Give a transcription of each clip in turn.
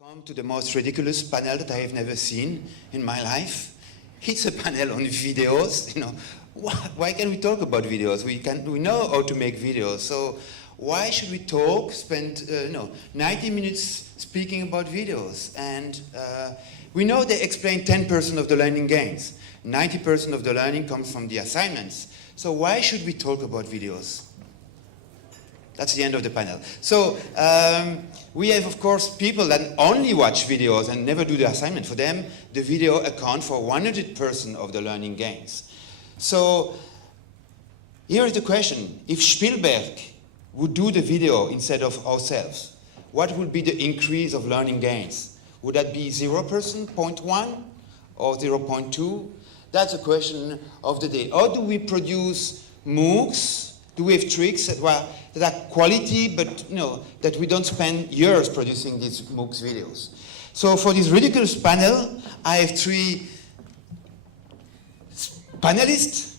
Welcome to the most ridiculous panel that I have never seen in my life. It's a panel on videos. You know, why can we talk about videos? We know how to make videos. So why should we spend 90 minutes speaking about videos? And we know they explain 10% of the learning gains. 90% of the learning comes from the assignments. So why should we talk about videos? That's the end of the panel. So we have, of course, people that only watch videos and never do the assignment. For them, the video accounts for 100% of the learning gains. So here is the question. If Spielberg would do the video instead of ourselves, what would be the increase of learning gains? Would that be 0%, 0.1, or 0.2? That's a question of the day. How do we produce MOOCs? Do we have tricks that are quality, but that we don't spend years producing these MOOCs videos? So for this ridiculous panel, I have three panelists.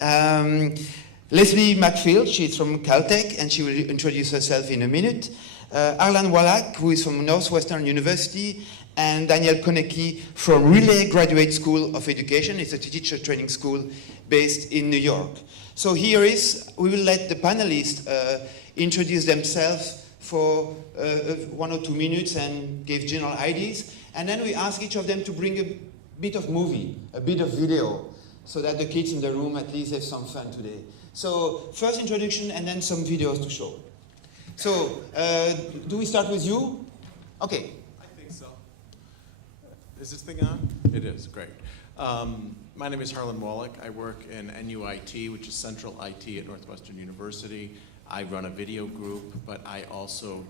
Leslie McField, she's from Caltech, and she will introduce herself in a minute. Arlan Wallach, who is from Northwestern University, and Daniel Konecki from Relay Graduate School of Education. It's a teacher training school based in New York. So we will let the panelists introduce themselves for 1 or 2 minutes and give general ideas. And then we ask each of them to bring a bit of movie, a bit of video, so that the kids in the room at least have some fun today. So first introduction and then some videos to show. So do we start with you? Okay. I think so. Is this thing on? It is, great. My name is Harlan Wallach. I work in NUIT, which is Central IT at Northwestern University. I run a video group, but I also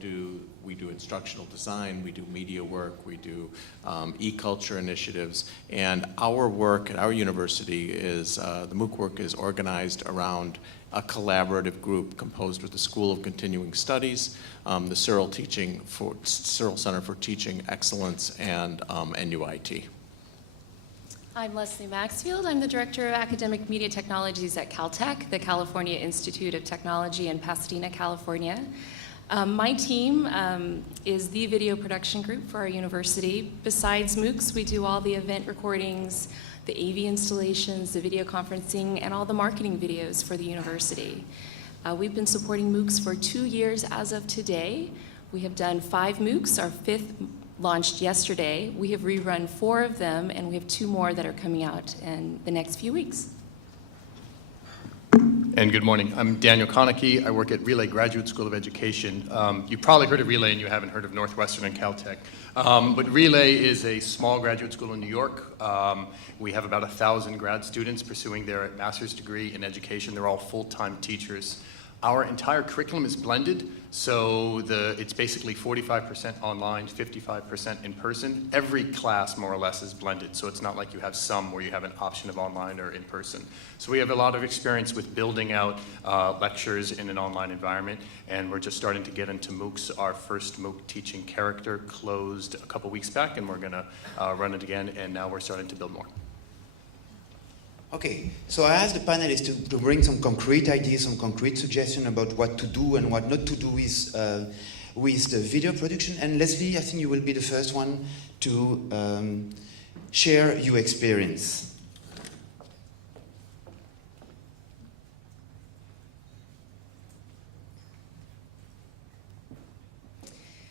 we do instructional design, we do media work, we do e-culture initiatives, and our work at our university is, the MOOC work is organized around a collaborative group composed with the School of Continuing Studies, the Searle Center for Teaching Excellence, and NUIT. I'm Leslie Maxfield. I'm the Director of Academic Media Technologies at Caltech, the California Institute of Technology in Pasadena, California. My team is the video production group for our university. Besides MOOCs, we do all the event recordings, the AV installations, the video conferencing, and all the marketing videos for the university. We've been supporting MOOCs for 2 years as of today. We have done 5 MOOCs, our 5th launched yesterday. We have rerun 4 of them, and we have 2 more that are coming out in the next few weeks. And good morning. I'm Daniel Konecki. I work at Relay Graduate School of Education. You've probably heard of Relay and you haven't heard of Northwestern and Caltech. But Relay is a small graduate school in New York. We have about 1,000 grad students pursuing their master's degree in education. They're all full-time teachers. Our entire curriculum is blended, so it's basically 45% online, 55% in person. Every class, more or less, is blended, so it's not like you have some where you have an option of online or in person. So we have a lot of experience with building out lectures in an online environment, and we're just starting to get into MOOCs. Our first MOOC teaching character closed a couple weeks back, and we're going to run it again, and now we're starting to build more. Okay, so I asked the panelists to bring some concrete ideas, some concrete suggestions about what to do and what not to do with the video production. And Leslie, I think you will be the first one to share your experience.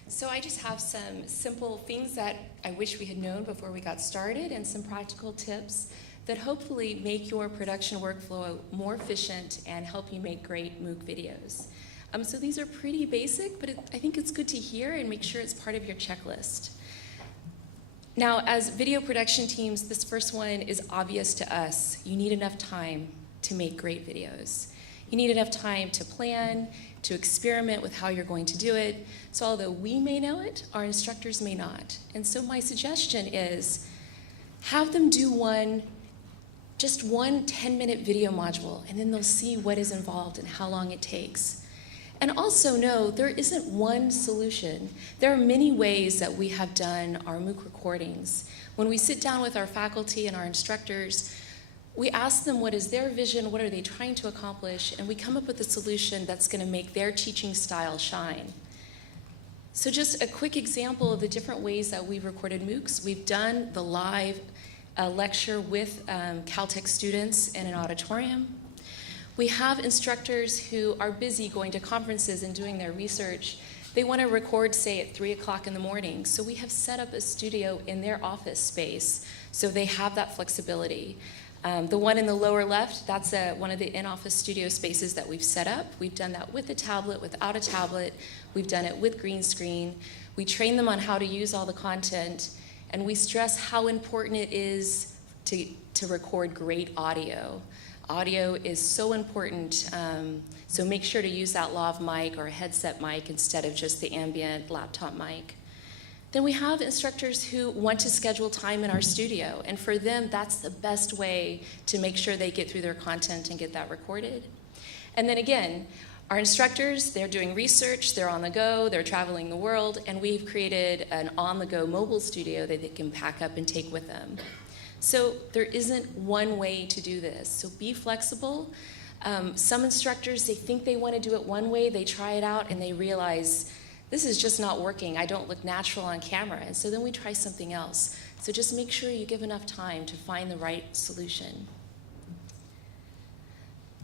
So I just have some simple things that I wish we had known before we got started, and some practical tips that hopefully make your production workflow more efficient and help you make great MOOC videos. So these are pretty basic, but I think it's good to hear and make sure it's part of your checklist. Now, as video production teams, this first one is obvious to us. You need enough time to make great videos. You need enough time to plan, to experiment with how you're going to do it. So although we may know it, our instructors may not. And so my suggestion is have them do just one 10-minute video module, and then they'll see what is involved and how long it takes. And also know there isn't one solution. There are many ways that we have done our MOOC recordings. When we sit down with our faculty and our instructors, we ask them what is their vision, what are they trying to accomplish, and we come up with a solution that's going to make their teaching style shine. So just a quick example of the different ways that we've recorded MOOCs. We've done the live lecture with Caltech students in an auditorium. We have instructors who are busy going to conferences and doing their research. They want to record, say, at 3 o'clock in the morning. So we have set up a studio in their office space so they have that flexibility. The one in the lower left, that's one of the in-office studio spaces that we've set up. We've done that with a tablet, without a tablet. We've done it with green screen. We train them on how to use all the content, and we stress how important it is to record great audio. Audio is so important, so make sure to use that lav mic or a headset mic instead of just the ambient laptop mic. Then we have instructors who want to schedule time in our studio, and for them, that's the best way to make sure they get through their content and get that recorded. And then again, our instructors, they're doing research, they're on the go, they're traveling the world, and we've created an on-the-go mobile studio that they can pack up and take with them. So there isn't one way to do this, so be flexible. Some instructors, they think they want to do it one way, they try it out, and they realize, this is just not working, I don't look natural on camera, and so then we try something else. So just make sure you give enough time to find the right solution.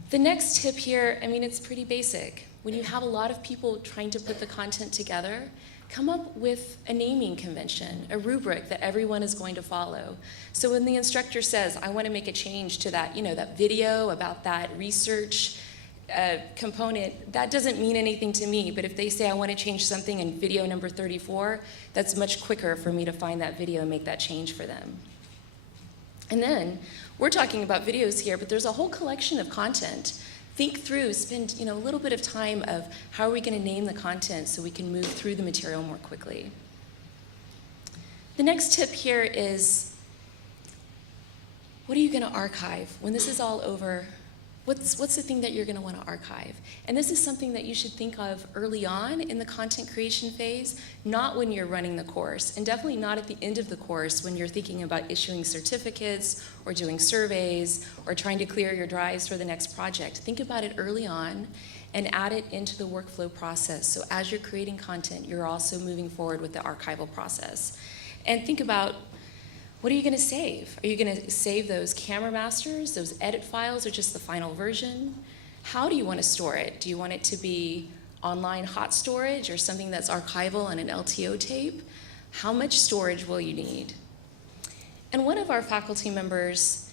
The next tip here, I mean, it's pretty basic. When you have a lot of people trying to put the content together, come up with a naming convention, a rubric that everyone is going to follow. So when the instructor says, I want to make a change to that, that video about that research component, that doesn't mean anything to me, but if they say I want to change something in video number 34, that's much quicker for me to find that video and make that change for them. And then, we're talking about videos here, but there's a whole collection of content. Think through, spend a little bit of time of how are we going to name the content so we can move through the material more quickly. The next tip here is, what are you going to archive? When this is all over, what's the thing that you're going to want to archive? And this is something that you should think of early on in the content creation phase, not when you're running the course, and definitely not at the end of the course when you're thinking about issuing certificates or doing surveys or trying to clear your drives for the next project. Think about it early on and add it into the workflow process. So as you're creating content, you're also moving forward with the archival process. And think about, what are you going to save? Are you going to save those camera masters, those edit files, or just the final version? How do you want to store it? Do you want it to be online hot storage or something that's archival on an LTO tape? How much storage will you need? And one of our faculty members,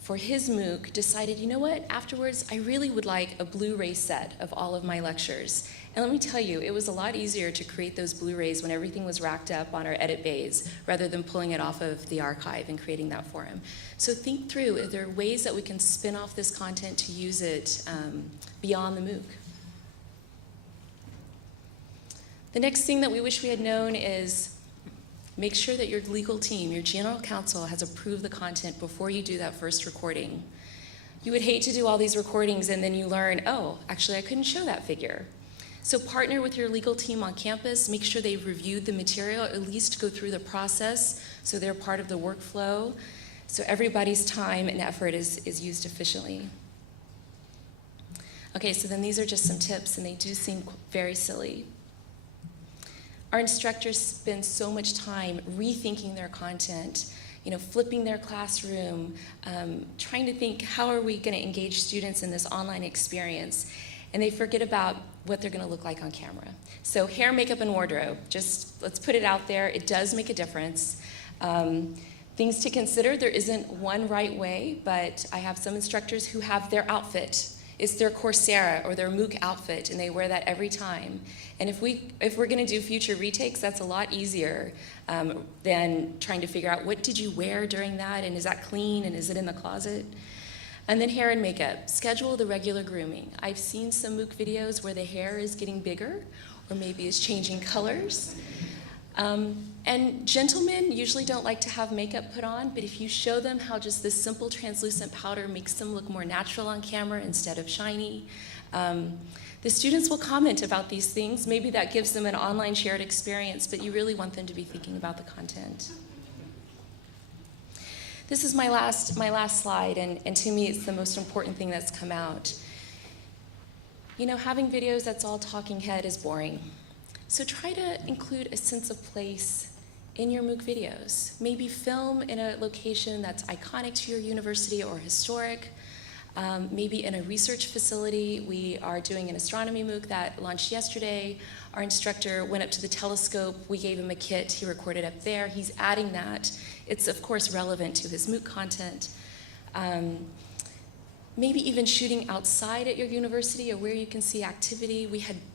for his MOOC, decided, you know what, afterwards, I really would like a Blu-ray set of all of my lectures. And let me tell you, it was a lot easier to create those Blu-rays when everything was racked up on our edit bays rather than pulling it off of the archive and creating that for him. So think through, are there ways that we can spin off this content to use it beyond the MOOC? The next thing that we wish we had known is make sure that your legal team, your general counsel, has approved the content before you do that first recording. You would hate to do all these recordings and then you learn, oh, actually I couldn't show that figure. So partner with your legal team on campus, make sure they've reviewed the material, at least go through the process so they're part of the workflow, so everybody's time and effort is used efficiently. Okay, so then these are just some tips, and they do seem very silly. Our instructors spend so much time rethinking their content, flipping their classroom, trying to think, how are we going to engage students in this online experience? And they forget about what they're going to look like on camera. So hair, makeup, and wardrobe, just let's put it out there. It does make a difference. Things to consider, there isn't one right way, but I have some instructors who have their outfit. It's their Coursera or their MOOC outfit, and they wear that every time. And if we're going to do future retakes, that's a lot easier than trying to figure out what did you wear during that, and is that clean, and is it in the closet? And then hair and makeup. Schedule the regular grooming. I've seen some MOOC videos where the hair is getting bigger, or maybe is changing colors. And gentlemen usually don't like to have makeup put on, but if you show them how just this simple translucent powder makes them look more natural on camera instead of shiny, the students will comment about these things. Maybe that gives them an online shared experience, but you really want them to be thinking about the content. This is my last slide, and to me it's the most important thing that's come out. Having videos that's all talking head is boring. So try to include a sense of place in your MOOC videos. Maybe film in a location that's iconic to your university or historic. Maybe in a research facility. We are doing an astronomy MOOC that launched yesterday. Our instructor went up to the telescope. We gave him a kit. He recorded up there. He's adding that. It's, of course, relevant to his MOOC content. Maybe even shooting outside at your university or where you can see activity.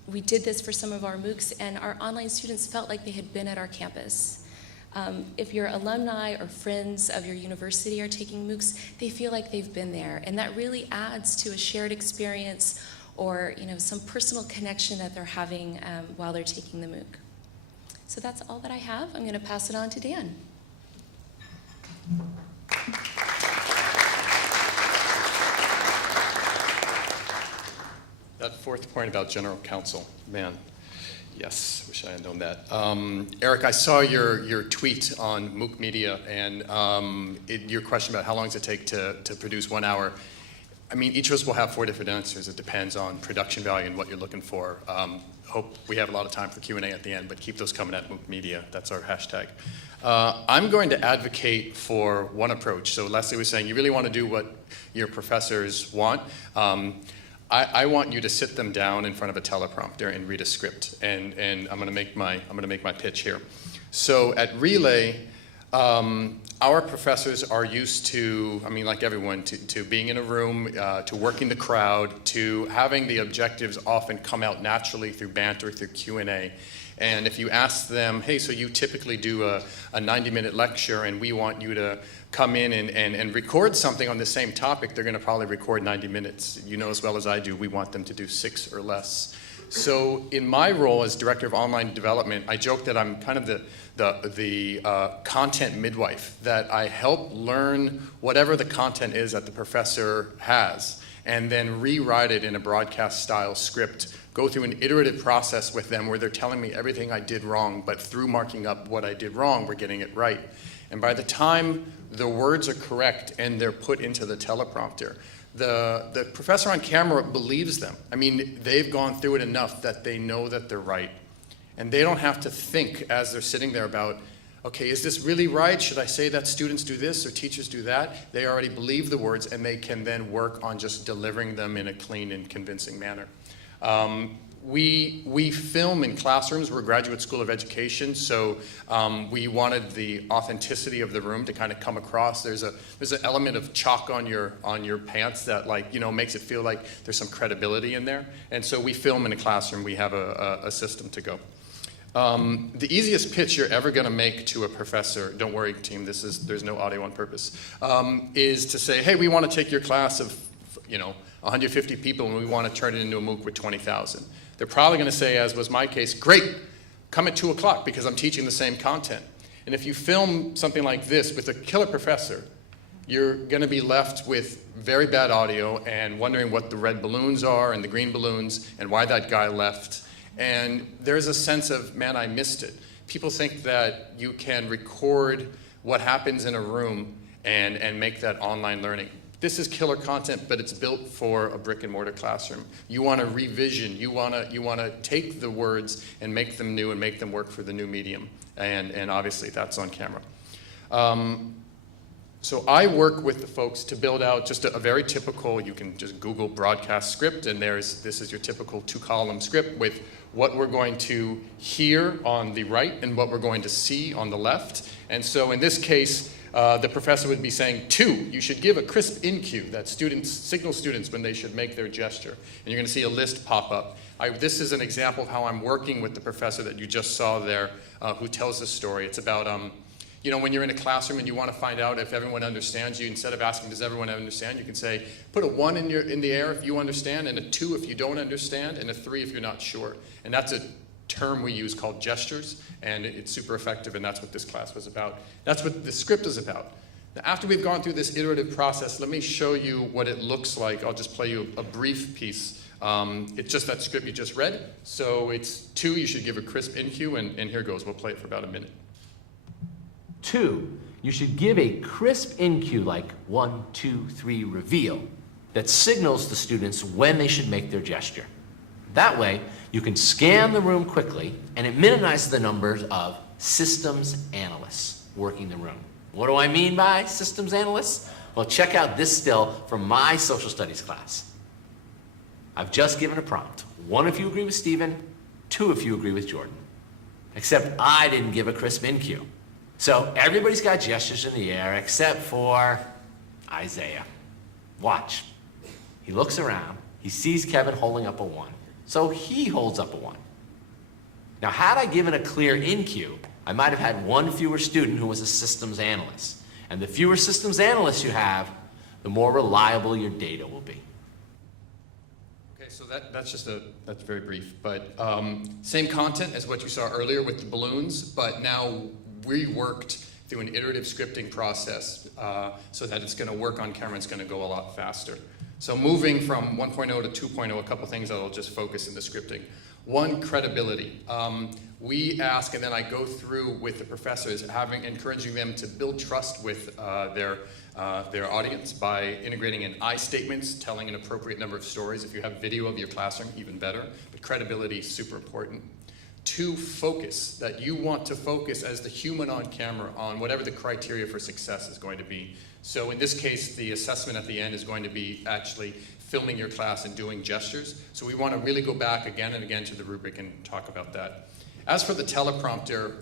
We did this for some of our MOOCs, and our online students felt like they had been at our campus. If your alumni or friends of your university are taking MOOCs, they feel like they've been there, and that really adds to a shared experience or some personal connection that they're having while they're taking the MOOC. So that's all that I have. I'm going to pass it on to Dan. That fourth point about general counsel, man. Yes, wish I had known that. Eric, I saw your tweet on MOOC Media and your question about how long does it take to produce 1 hour. I mean, each of us will have 4 different answers. It depends on production value and what you're looking for. Hope we have a lot of time for Q&A at the end, but keep those coming at MOOC Media. That's our hashtag. I'm going to advocate for one approach. So Leslie was saying you really want to do what your professors want. I want you to sit them down in front of a teleprompter and read a script, and I'm going to make my pitch here. So at Relay, our professors are used to, I mean, like everyone, to being in a room, to working the crowd, to having the objectives often come out naturally through banter, through Q&A. And if you ask them, hey, so you typically do a 90-minute lecture and we want you to come in and record something on the same topic, they're going to probably record 90 minutes. You know as well as I do, we want them to do 6 or less. So in my role as Director of Online Development, I joke that I'm kind of the content midwife, that I help learn whatever the content is that the professor has, and then rewrite it in a broadcast-style script, go through an iterative process with them where they're telling me everything I did wrong, but through marking up what I did wrong, we're getting it right. And by the time the words are correct and they're put into the teleprompter, the professor on camera believes them. I mean, they've gone through it enough that they know that they're right. And they don't have to think as they're sitting there about, okay, is this really right? Should I say that students do this or teachers do that? They already believe the words, and they can then work on just delivering them in a clean and convincing manner. We film in classrooms. We're a graduate school of education, so we wanted the authenticity of the room to kind of come across. There's an element of chalk on your pants that, like, makes it feel like there's some credibility in there. And so we film in a classroom. We have a system to go. The easiest pitch you're ever going to make to a professor, don't worry team, there's no audio on purpose, is to say, hey, we want to take your class of 150 people and we want to turn it into a MOOC with 20,000. They're probably going to say, as was my case, great, come at 2 o'clock because I'm teaching the same content. And if you film something like this with a killer professor, you're going to be left with very bad audio and wondering what the red balloons are and the green balloons and why that guy left. And there's a sense of, man, I missed it. People think that you can record what happens in a room and make that online learning. This is killer content, but it's built for a brick and mortar classroom. You want to revision. You want to take the words and make them new and make them work for the new medium. And obviously that's on camera. So I work with the folks to build out just a very typical, you can just Google broadcast script, and this is your typical 2-column script with what we're going to hear on the right and what we're going to see on the left. And so in this case, the professor would be saying, 2, you should give a crisp in cue that signal students when they should make their gesture. And you're going to see a list pop up. This is an example of how I'm working with the professor that you just saw there who tells this story. It's about, when you're in a classroom and you want to find out if everyone understands you, instead of asking, does everyone understand, you can say, put a 1 in the air if you understand, and a 2 if you don't understand, and a 3 if you're not sure. And that's a term we use called gestures, and it's super effective, and that's what this class was about. That's what the script is about. Now, after we've gone through this iterative process, let me show you what it looks like. I'll just play you a brief piece. It's just that script you just read. So it's 2, you should give a crisp in cue, and here goes. We'll play it for about a minute. 2, you should give a crisp in cue like 1, 2, 3, reveal that signals the students when they should make their gesture. That way, You can scan the room quickly, and it minimizes the numbers of systems analysts working the room. What do I mean by systems analysts? Well, check out this still from my social studies class. I've just given a prompt. 1 if you agree with Stephen, 2 if you agree with Jordan. Except I didn't give a crisp in cue. So everybody's got gestures in the air except for Isaiah. Watch. He looks around. He sees Kevin holding up a 1. So he holds up a 1. Now, had I given a clear in cue, I might have had 1 fewer student who was a systems analyst. And the fewer systems analysts you have, the more reliable your data will be. Okay, so that's very brief, but same content as what you saw earlier with the balloons, but now we worked through an iterative scripting process so that it's going to work on camera. It's going to go a lot faster. So moving from 1.0 to 2.0, a couple things that I'll just focus in the scripting. 1, credibility. We ask, and then I go through with the professors, encouraging them to build trust with their audience by integrating in I statements, telling an appropriate number of stories. If you have video of your classroom, even better. But credibility is super important. 2, focus, that you want to focus as the human on camera on whatever the criteria for success is going to be. So in this case, the assessment at the end is going to be actually filming your class and doing gestures. So we want to really go back again and again to the rubric and talk about that. As for the teleprompter,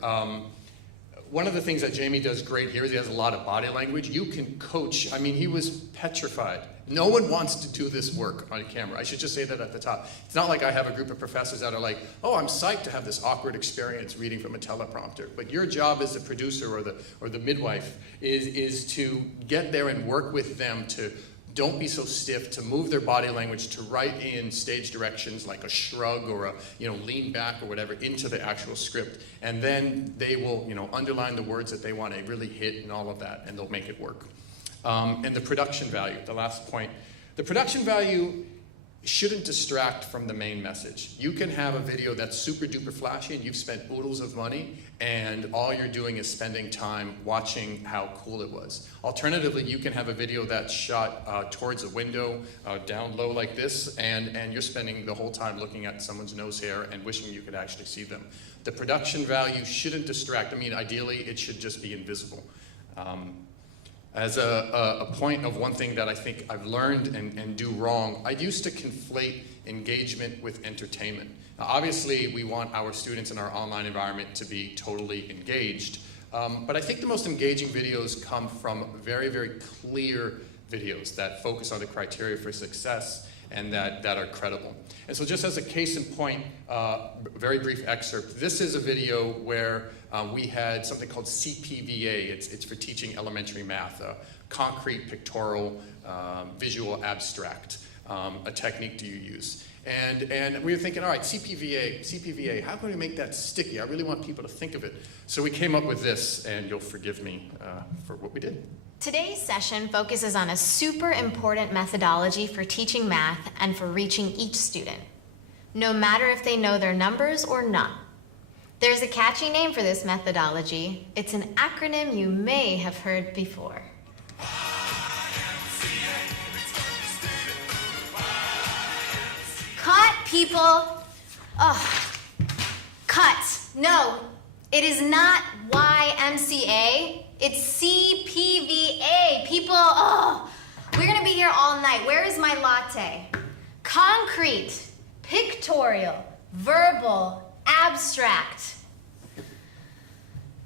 one of the things that Jamie does great here is he has a lot of body language. You can coach. I mean, he was petrified. No one wants to do this work on camera. I should just say that at the top. It's not like I have a group of professors that are like, oh, I'm psyched to have this awkward experience reading from a teleprompter. But your job as the producer or the midwife is to get there and work with them to don't be so stiff, to move their body language, to write in stage directions like a shrug or a lean back or whatever into the actual script. And then they will underline the words that they want to really hit and all of that, and they'll make it work. And the production value, the last point. The production value shouldn't distract from the main message. You can have a video that's super duper flashy and you've spent oodles of money and all you're doing is spending time watching how cool it was. Alternatively, you can have a video that's shot towards a window, down low like this, and you're spending the whole time looking at someone's nose hair and wishing you could actually see them. The production value shouldn't distract. I mean, ideally, it should just be invisible. As a point of one thing that I think I've learned and do wrong, I used to conflate engagement with entertainment. Now, obviously, we want our students in our online environment to be totally engaged, but I think the most engaging videos come from very, very clear videos that focus on the criteria for success and that are credible. And so just as a case in point, very brief excerpt, this is a video where we had something called CPVA. It's for teaching elementary math, concrete, pictorial, visual, abstract. A technique do you use? And we were thinking, all right, CPVA, how can we make that sticky? I really want people to think of it. So we came up with this, and you'll forgive me for what we did. Today's session focuses on a super important methodology for teaching math and for reaching each student, no matter if they know their numbers or not. There's a catchy name for this methodology. It's an acronym you may have heard before. Cut, people! Oh, cut. No, it is not YMCA. It's CPVA. People, oh, we're gonna be here all night. Where is my latte? Concrete, pictorial, verbal, abstract.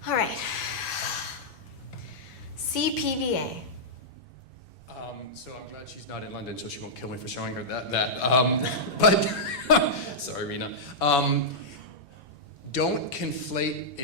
All right. CPVA. So I'm glad she's not in London, so she won't kill me for showing her that. But sorry, Rena. Don't conflate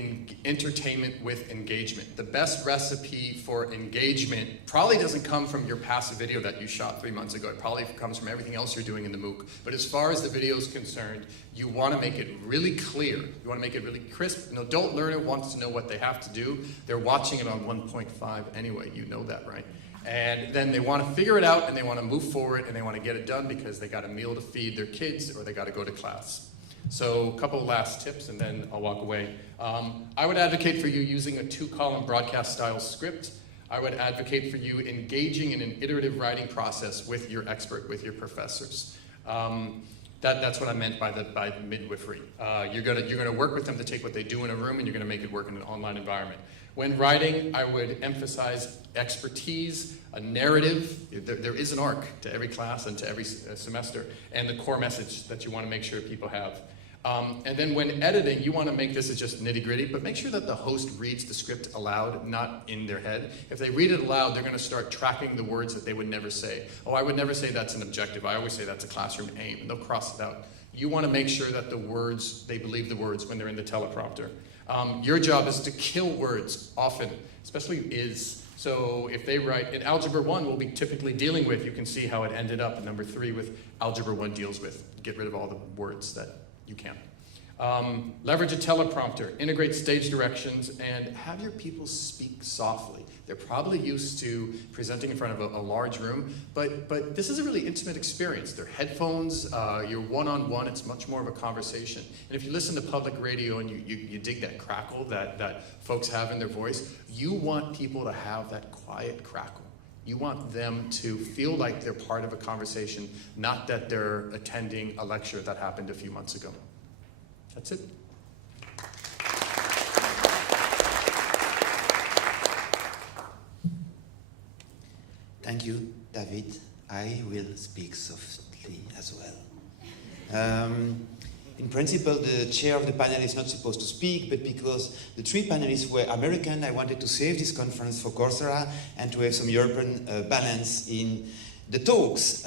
entertainment with engagement. The best recipe for engagement probably doesn't come from your passive video that you shot 3 months ago. It probably comes from everything else you're doing in the MOOC. But as far as the video is concerned, you want to make it really clear. You want to make it really crisp. An adult learner wants to know what they have to do. They're watching it on 1.5 anyway. You know that, right? And then they want to figure it out and they want to move forward and they want to get it done because they got a meal to feed their kids or they got to go to class. So a couple last tips and then I'll walk away. I would advocate for you using a 2-column broadcast style script. I would advocate for you engaging in an iterative writing process with your expert, with your professors. That's what I meant by midwifery. You're gonna work with them to take what they do in a room and you're gonna make it work in an online environment. When writing, I would emphasize expertise, a narrative. There is an arc to every class and to every semester, and the core message that you want to make sure people have. And then when editing, you want to make this as just nitty-gritty, but make sure that the host reads the script aloud, not in their head. If they read it aloud, they're going to start tracking the words that they would never say. Oh, I would never say that's an objective. I always say that's a classroom aim, and they'll cross it out. You want to make sure that the words, they believe the words when they're in the teleprompter. Your job is to kill words often, especially is. So if they write, in Algebra 1, we'll be typically dealing with, you can see how it ended up in number 3 with Algebra 1 deals with. Get rid of all the words that you can. Leverage a teleprompter, integrate stage directions, and have your people speak softly. They're probably used to presenting in front of a large room, but this is a really intimate experience. They're headphones, you're one-on-one, it's much more of a conversation. And if you listen to public radio and you dig that crackle that folks have in their voice, you want people to have that quiet crackle. You want them to feel like they're part of a conversation, not that they're attending a lecture that happened a few months ago. That's it. Thank you, David. I will speak softly as well. In principle, the chair of the panel is not supposed to speak, but because the 3 panelists were American, I wanted to save this conference for Coursera and to have some European balance in the talks.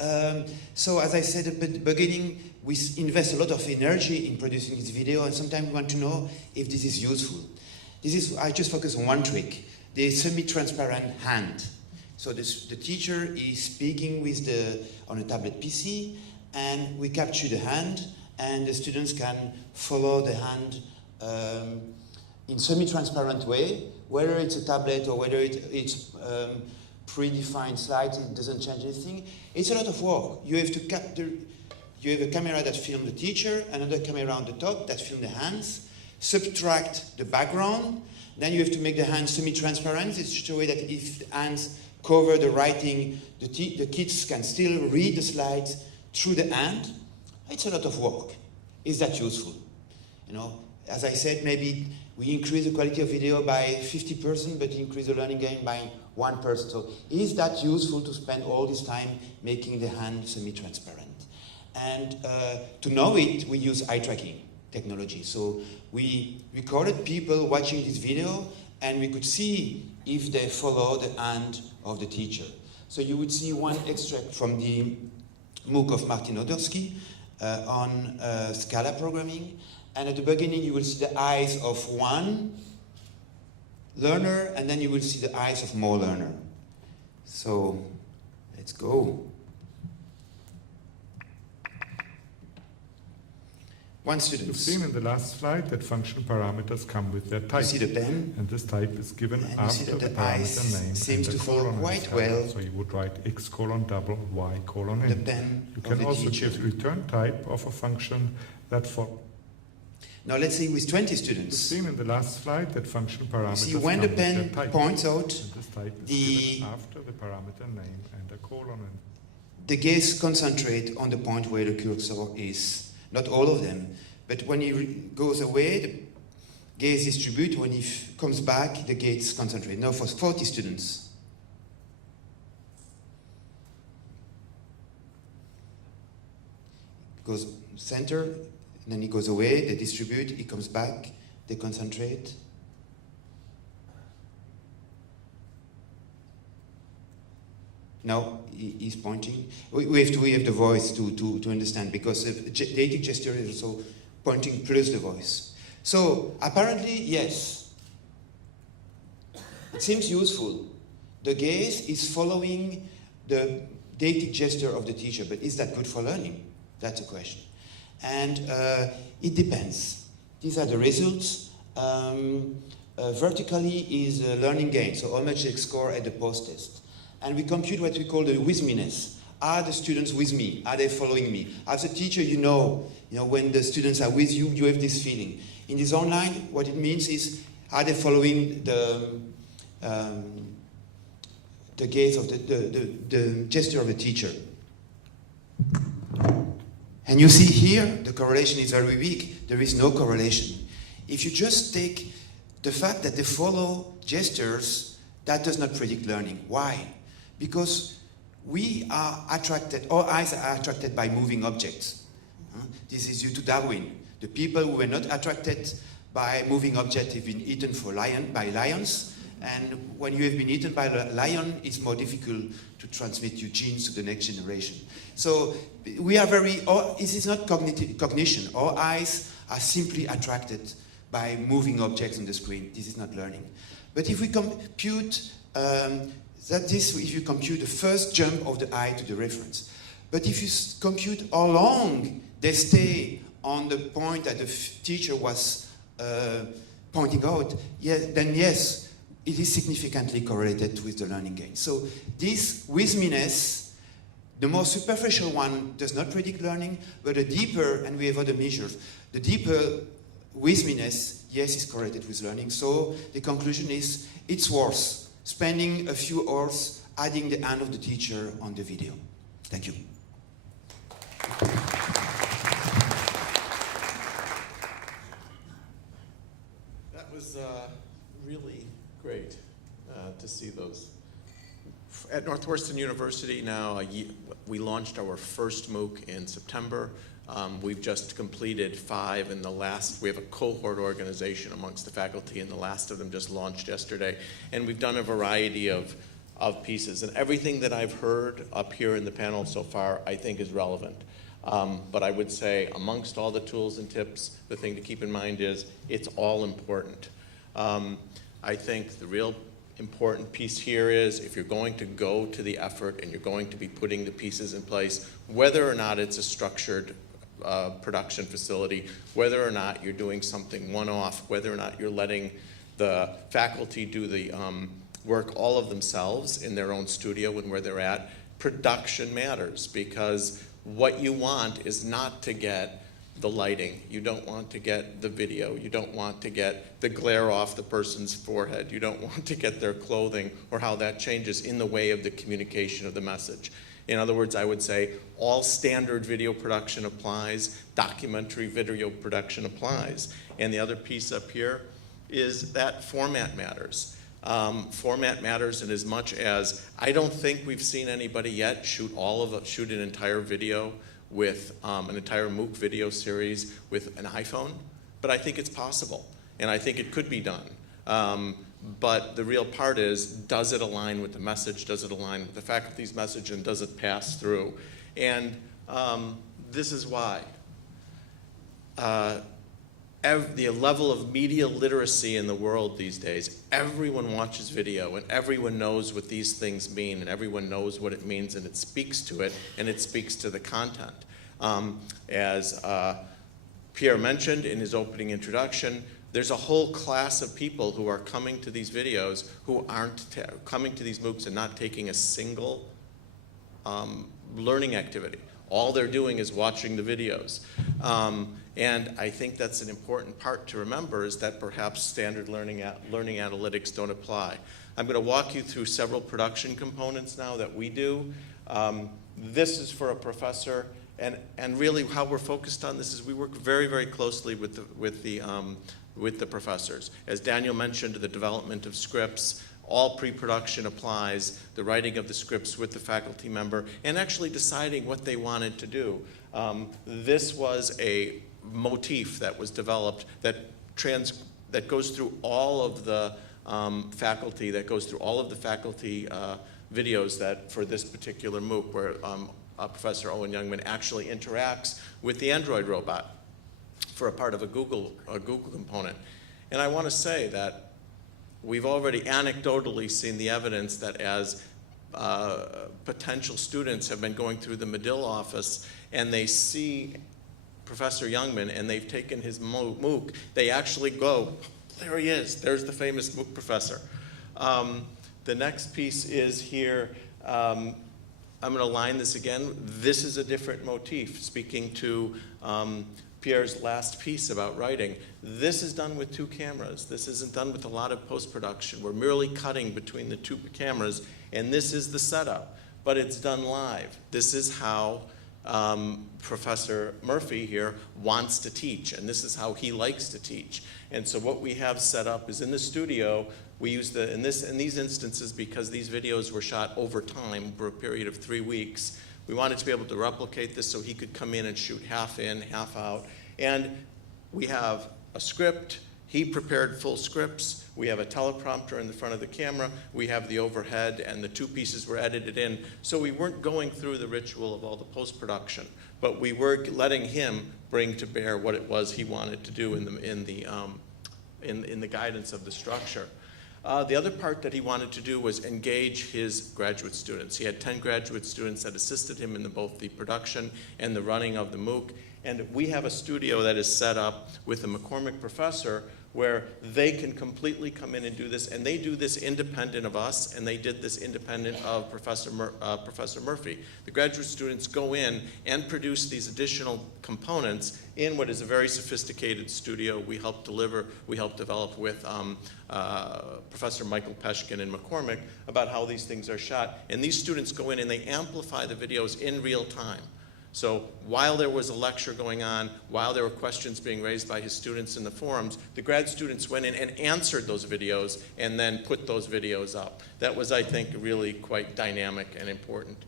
So as I said at the beginning, we invest a lot of energy in producing this video, and sometimes we want to know if this is useful. I just focus on one trick, the semi-transparent hand. So the teacher is speaking on a tablet PC, and we capture the hand, and the students can follow the hand in semi-transparent way, whether it's a tablet or whether it's predefined slides, it doesn't change anything. It's a lot of work. You have to capture, you have a camera that films the teacher, another camera on the top that films the hands, subtract the background, then you have to make the hands semi-transparent. It's a way that if the hands cover the writing, the kids can still read the slides through the hand. It's a lot of work. Is that useful? You know, as I said, maybe we increase the quality of video by 50%, but increase the learning gain by 1%. So is that useful to spend all this time making the hand semi-transparent? And to know it, we use eye tracking technology. So we recorded people watching this video, and we could see if they follow the hand of the teacher. So you would see one extract from the MOOC of Martin Odersky on Scala programming. And at the beginning, you will see the eyes of one learner, and then you will see the eyes of more learner. So let's go. One student. You've seen in the last slide that function parameters come with their type. You see the pen? And this type is given and after the parameter name seems and to the follow colon quite is well. added. So you would write x colon double y colon The n. pen You of can the also teacher. give return type of a function that follows. Now let's see with 20 You've students. seen in the last slide that function parameters See when the come with their pen type. points out, And this type is given after the parameter name and a colon and the gaze concentrate on the point where the cursor is. Not all of them, but when he goes away, the gaze distribute. When he comes back, the gaze concentrate. Now for 40 students. Goes center, then he goes away, they distribute, he comes back, they concentrate. Now he's pointing. We have the voice to understand, because the eitic gesture is also pointing plus the voice. So apparently, yes, it seems useful. The gaze is following the eitic gesture of the teacher, but is that good for learning? That's a question. And it depends. These are the results. Vertically is learning gain, so how much they score at the post-test. And we compute what we call the with-me-ness. Are the students with me? Are they following me? As a teacher, you know when the students are with you, you have this feeling. In this online, what it means is, are they following the gaze of the gesture of the teacher? And you see here, the correlation is very weak. There is no correlation. If you just take the fact that they follow gestures, that does not predict learning. Why? Because we are attracted, our eyes are attracted by moving objects. This is due to Darwin. The people who were not attracted by moving objects have been eaten by lions. And when you have been eaten by a lion, it's more difficult to transmit your genes to the next generation. So we are this is not cognition. Our eyes are simply attracted by moving objects on the screen. This is not learning. But if we compute if you compute the first jump of the eye to the reference, but if you compute how long they stay on the point that the teacher was pointing out, then yes, it is significantly correlated with the learning gain. So this wizeness, the more superficial one does not predict learning, but the deeper, and we have other measures, the deeper wizeness, yes, is correlated with learning. So the conclusion is it's worth spending a few hours adding the hand of the teacher on the video. Thank you. That was really great to see those. At Northwestern University now, we launched our first MOOC in September. We've just completed 5 in the last. We have a cohort organization amongst the faculty, and the last of them just launched yesterday. And we've done a variety of pieces. And everything that I've heard up here in the panel so far, I think is relevant. But I would say amongst all the tools and tips, the thing to keep in mind is it's all important. I think the real important piece here is if you're going to go to the effort and you're going to be putting the pieces in place, whether or not it's a structured production facility, whether or not you're doing something one-off, whether or not you're letting the faculty do the work all of themselves in their own studio and where they're at, production matters, because what you want is not to get the lighting. You don't want to get the video. You don't want to get the glare off the person's forehead. You don't want to get their clothing or how that changes in the way of the communication of the message. In other words, I would say all standard video production applies, documentary video production applies. And the other piece up here is that format matters. Format matters in as much as I don't think we've seen anybody yet shoot an entire video with an entire MOOC video series with an iPhone, but I think it's possible, and I think it could be done. But the real part is, does it align with the message? Does it align with the faculty's message? And does it pass through? And this is why. The level of media literacy in the world these days, everyone watches video and everyone knows what these things mean and everyone knows what it means and it speaks to it and it speaks to the content. As Pierre mentioned in his opening introduction, there's a whole class of people who are coming to these videos who aren't coming to these MOOCs and not taking a single learning activity. All they're doing is watching the videos. And I think that's an important part to remember, is that perhaps standard learning analytics don't apply. I'm going to walk you through several production components now that we do. This is for a professor, and really how we're focused on this is we work very, very closely with the professors. As Daniel mentioned, the development of scripts, all pre-production applies, the writing of the scripts with the faculty member, and actually deciding what they wanted to do. This was a motif that was developed that goes through all of the faculty, videos that for this particular MOOC, where Professor Owen Youngman actually interacts with the Android robot for a part of a Google component. And I want to say that we've already anecdotally seen the evidence that as potential students have been going through the Medill office and they see Professor Youngman and they've taken his MOOC, they actually go, there he is, there's the famous MOOC professor. The next piece is here. I'm going to line this again. This is a different motif, speaking to Pierre's last piece about writing. This is done with 2 cameras. This isn't done with a lot of post-production. We're merely cutting between the 2 cameras, and this is the setup, but it's done live. This is how Professor Murphy here wants to teach, and this is how he likes to teach. And so what we have set up is in the studio, we use in these instances, because these videos were shot over time for a period of 3 weeks, we wanted to be able to replicate this so he could come in and shoot half in, half out. And we have a script. He prepared full scripts. We have a teleprompter in the front of the camera. We have the overhead, and the 2 pieces were edited in. So we weren't going through the ritual of all the post-production, but we were letting him bring to bear what it was he wanted to do in the guidance of the structure. The other part that he wanted to do was engage his graduate students. He had 10 graduate students that assisted him in both the production and the running of the MOOC. And we have a studio that is set up with a McCormick professor where they can completely come in and do this, and they do this independent of us, and they did this independent of Professor Murphy. The graduate students go in and produce these additional components in what is a very sophisticated studio we help develop with Professor Michael Peshkin and McCormick about how these things are shot. And these students go in and they amplify the videos in real time. So while there was a lecture going on, while there were questions being raised by his students in the forums, the grad students went in and answered those videos and then put those videos up. That was, I think, really quite dynamic and important.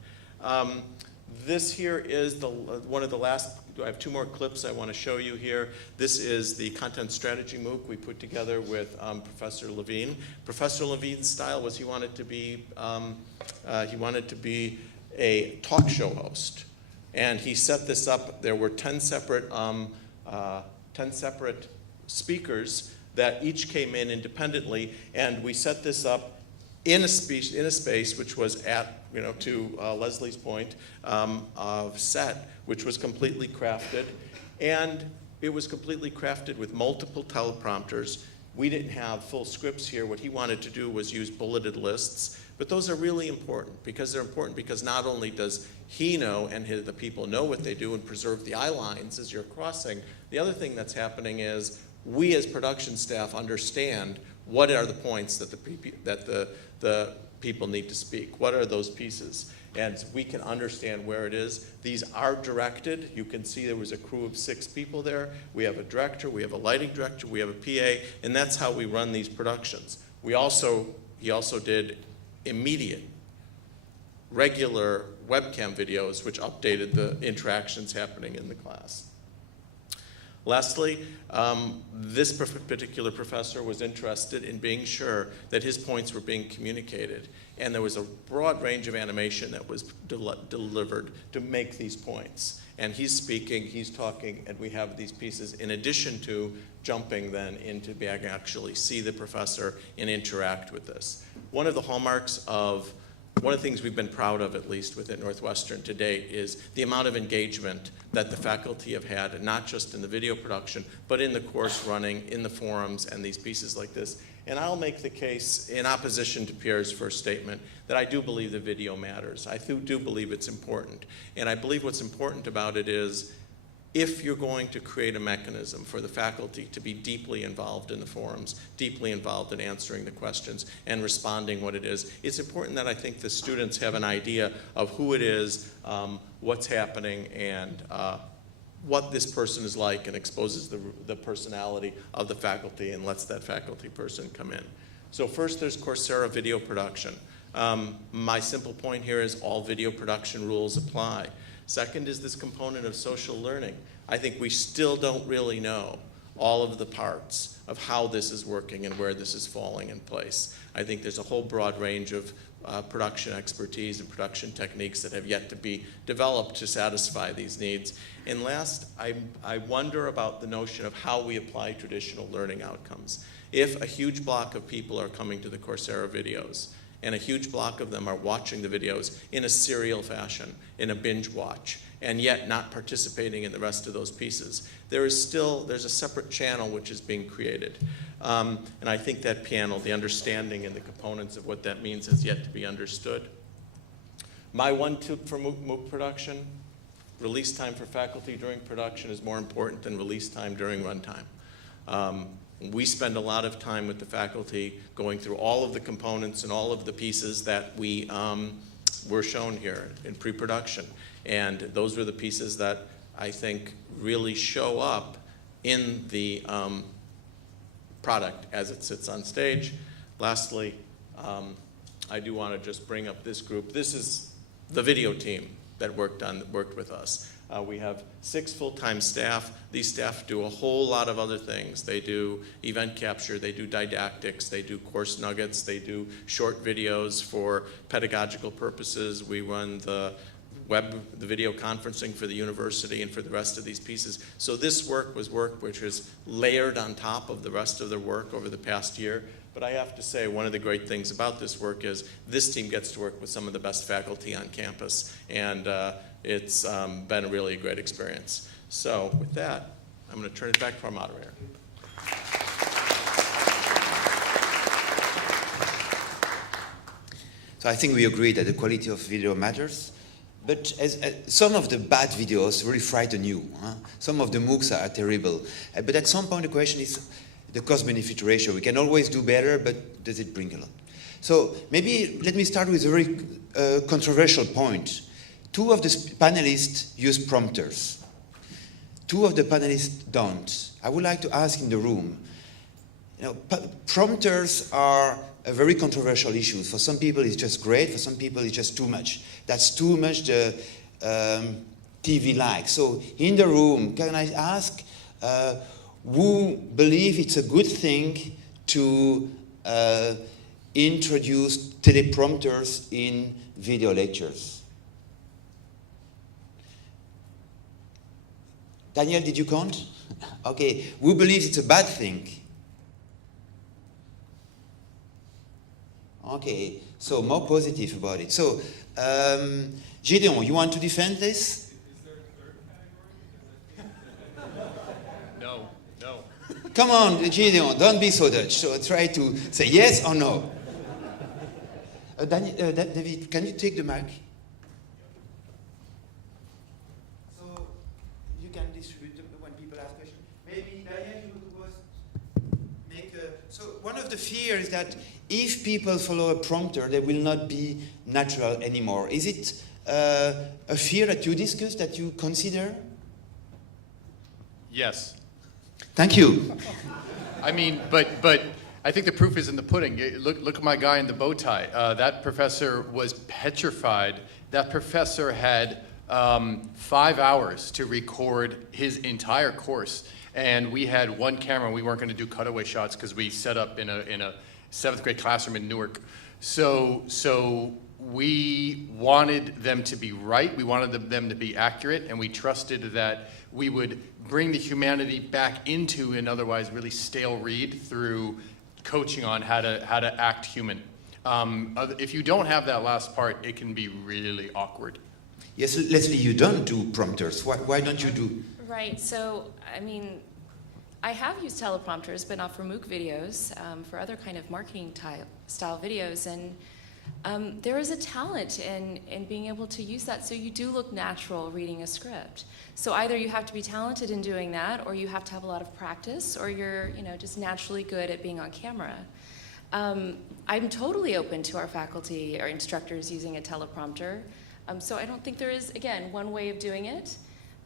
This here is one of the last, I have 2 more clips I want to show you here. This is the content strategy MOOC we put together with Professor Levine. Professor Levine's style was he wanted to be a talk show host. And he set this up. There were 10 separate speakers that each came in independently, and we set this up in a space which was at, to Leslie's point, of set, which was completely crafted, and it was completely crafted with multiple teleprompters. We didn't have full scripts here. What he wanted to do was use bulleted lists. But those are really important because not only does he know and the people know what they do and preserve the eye lines as you're crossing, the other thing that's happening is we as production staff understand what are the points that the people need to speak. What are those pieces? And we can understand where it is. These are directed. You can see there was a crew of 6 people there. We have a director, we have a lighting director, we have a PA, and that's how we run these productions. He also did immediate, regular webcam videos which updated the interactions happening in the class. Lastly, this particular professor was interested in being sure that his points were being communicated, and there was a broad range of animation that was delivered to make these points. And he's speaking, he's talking, and we have these pieces in addition to jumping then into being able to actually see the professor and interact with this. One of the hallmarks of one of the things we've been proud of, at least within Northwestern to date, is the amount of engagement that the faculty have had, not just in the video production, but in the course running, in the forums, and these pieces like this. And I'll make the case, in opposition to Pierre's first statement, that I do believe the video matters. I do believe it's important. And I believe what's important about it is, if you're going to create a mechanism for the faculty to be deeply involved in the forums, deeply involved in answering the questions and responding what it is, it's important that I think the students have an idea of who it is, what's happening, and what this person is like, and exposes the personality of the faculty and lets that faculty person come in. So first there's Coursera video production. My simple point here is all video production rules apply. Second is this component of social learning. I think we still don't really know all of the parts of how this is working and where this is falling in place. I think there's a whole broad range of production expertise and production techniques that have yet to be developed to satisfy these needs. And last, I wonder about the notion of how we apply traditional learning outcomes. If a huge block of people are coming to the Coursera videos, and a huge block of them are watching the videos in a serial fashion, in a binge watch, and yet not participating in the rest of those pieces, there's a separate channel which is being created. And I think that panel, the understanding and the components of what that means, has yet to be understood. My one tip for MOOC production, release time for faculty during production is more important than release time during runtime. We spend a lot of time with the faculty going through all of the components and all of the pieces that we were shown here in pre-production. And those were the pieces that I think really show up in the product as it sits on stage. Lastly, I do want to just bring up this group. This is the video team that worked with us. We have 6 full-time staff. These staff do a whole lot of other things. They do event capture, they do didactics, they do course nuggets, they do short videos for pedagogical purposes. We run the video conferencing for the university and for the rest of these pieces. So this work was work which was layered on top of the rest of their work over the past year. But I have to say, one of the great things about this work is this team gets to work with some of the best faculty on campus, and it's been really a great experience. So with that, I'm going to turn it back to our moderator. So I think we agree that the quality of video matters. But some of the bad videos really frighten you. Huh? Some of the MOOCs are terrible. But at some point the question is the cost-benefit ratio. We can always do better, but does it bring a lot? So maybe let me start with a very controversial point. 2 of the panelists use prompters. 2 of the panelists don't. I would like to ask in the room, prompters are a very controversial issue. For some people it's just great, for some people it's just too much. That's too much the TV-like. So in the room, can I ask who believe it's a good thing to introduce teleprompters in video lectures? Daniel, did you count? Okay, who believes it's a bad thing? Okay, so more positive about it. So, Gideon, you want to defend this? Is there a third category? No. Come on, Gideon, don't be so Dutch. So try to say yes or no. David, can you take the mic? So you can distribute when people ask questions. Maybe, Daniel, you could make a... So one of the fears is that if people follow a prompter, they will not be natural anymore. Is it a fear that you discuss, that you consider? Yes. Thank you. I mean, but I think the proof is in the pudding. Look at my guy in the bow tie. That professor was petrified. That professor had 5 hours to record his entire course. And we had 1 camera, and we weren't going to do cutaway shots because we set up in a 7th grade classroom in Newark. So we wanted them to be right, we wanted them to be accurate, and we trusted that we would bring the humanity back into an otherwise really stale read through coaching on how to act human. If you don't have that last part, it can be really awkward. Yes, Leslie, you don't do prompters. Why don't you do? Right, so, I mean, I have used teleprompters, but not for MOOC videos, for other kind of marketing style videos, and there is a talent in being able to use that so you do look natural reading a script. So either you have to be talented in doing that, or you have to have a lot of practice, or you're just naturally good at being on camera. I'm totally open to our faculty or instructors using a teleprompter, so I don't think there is, again, one way of doing it.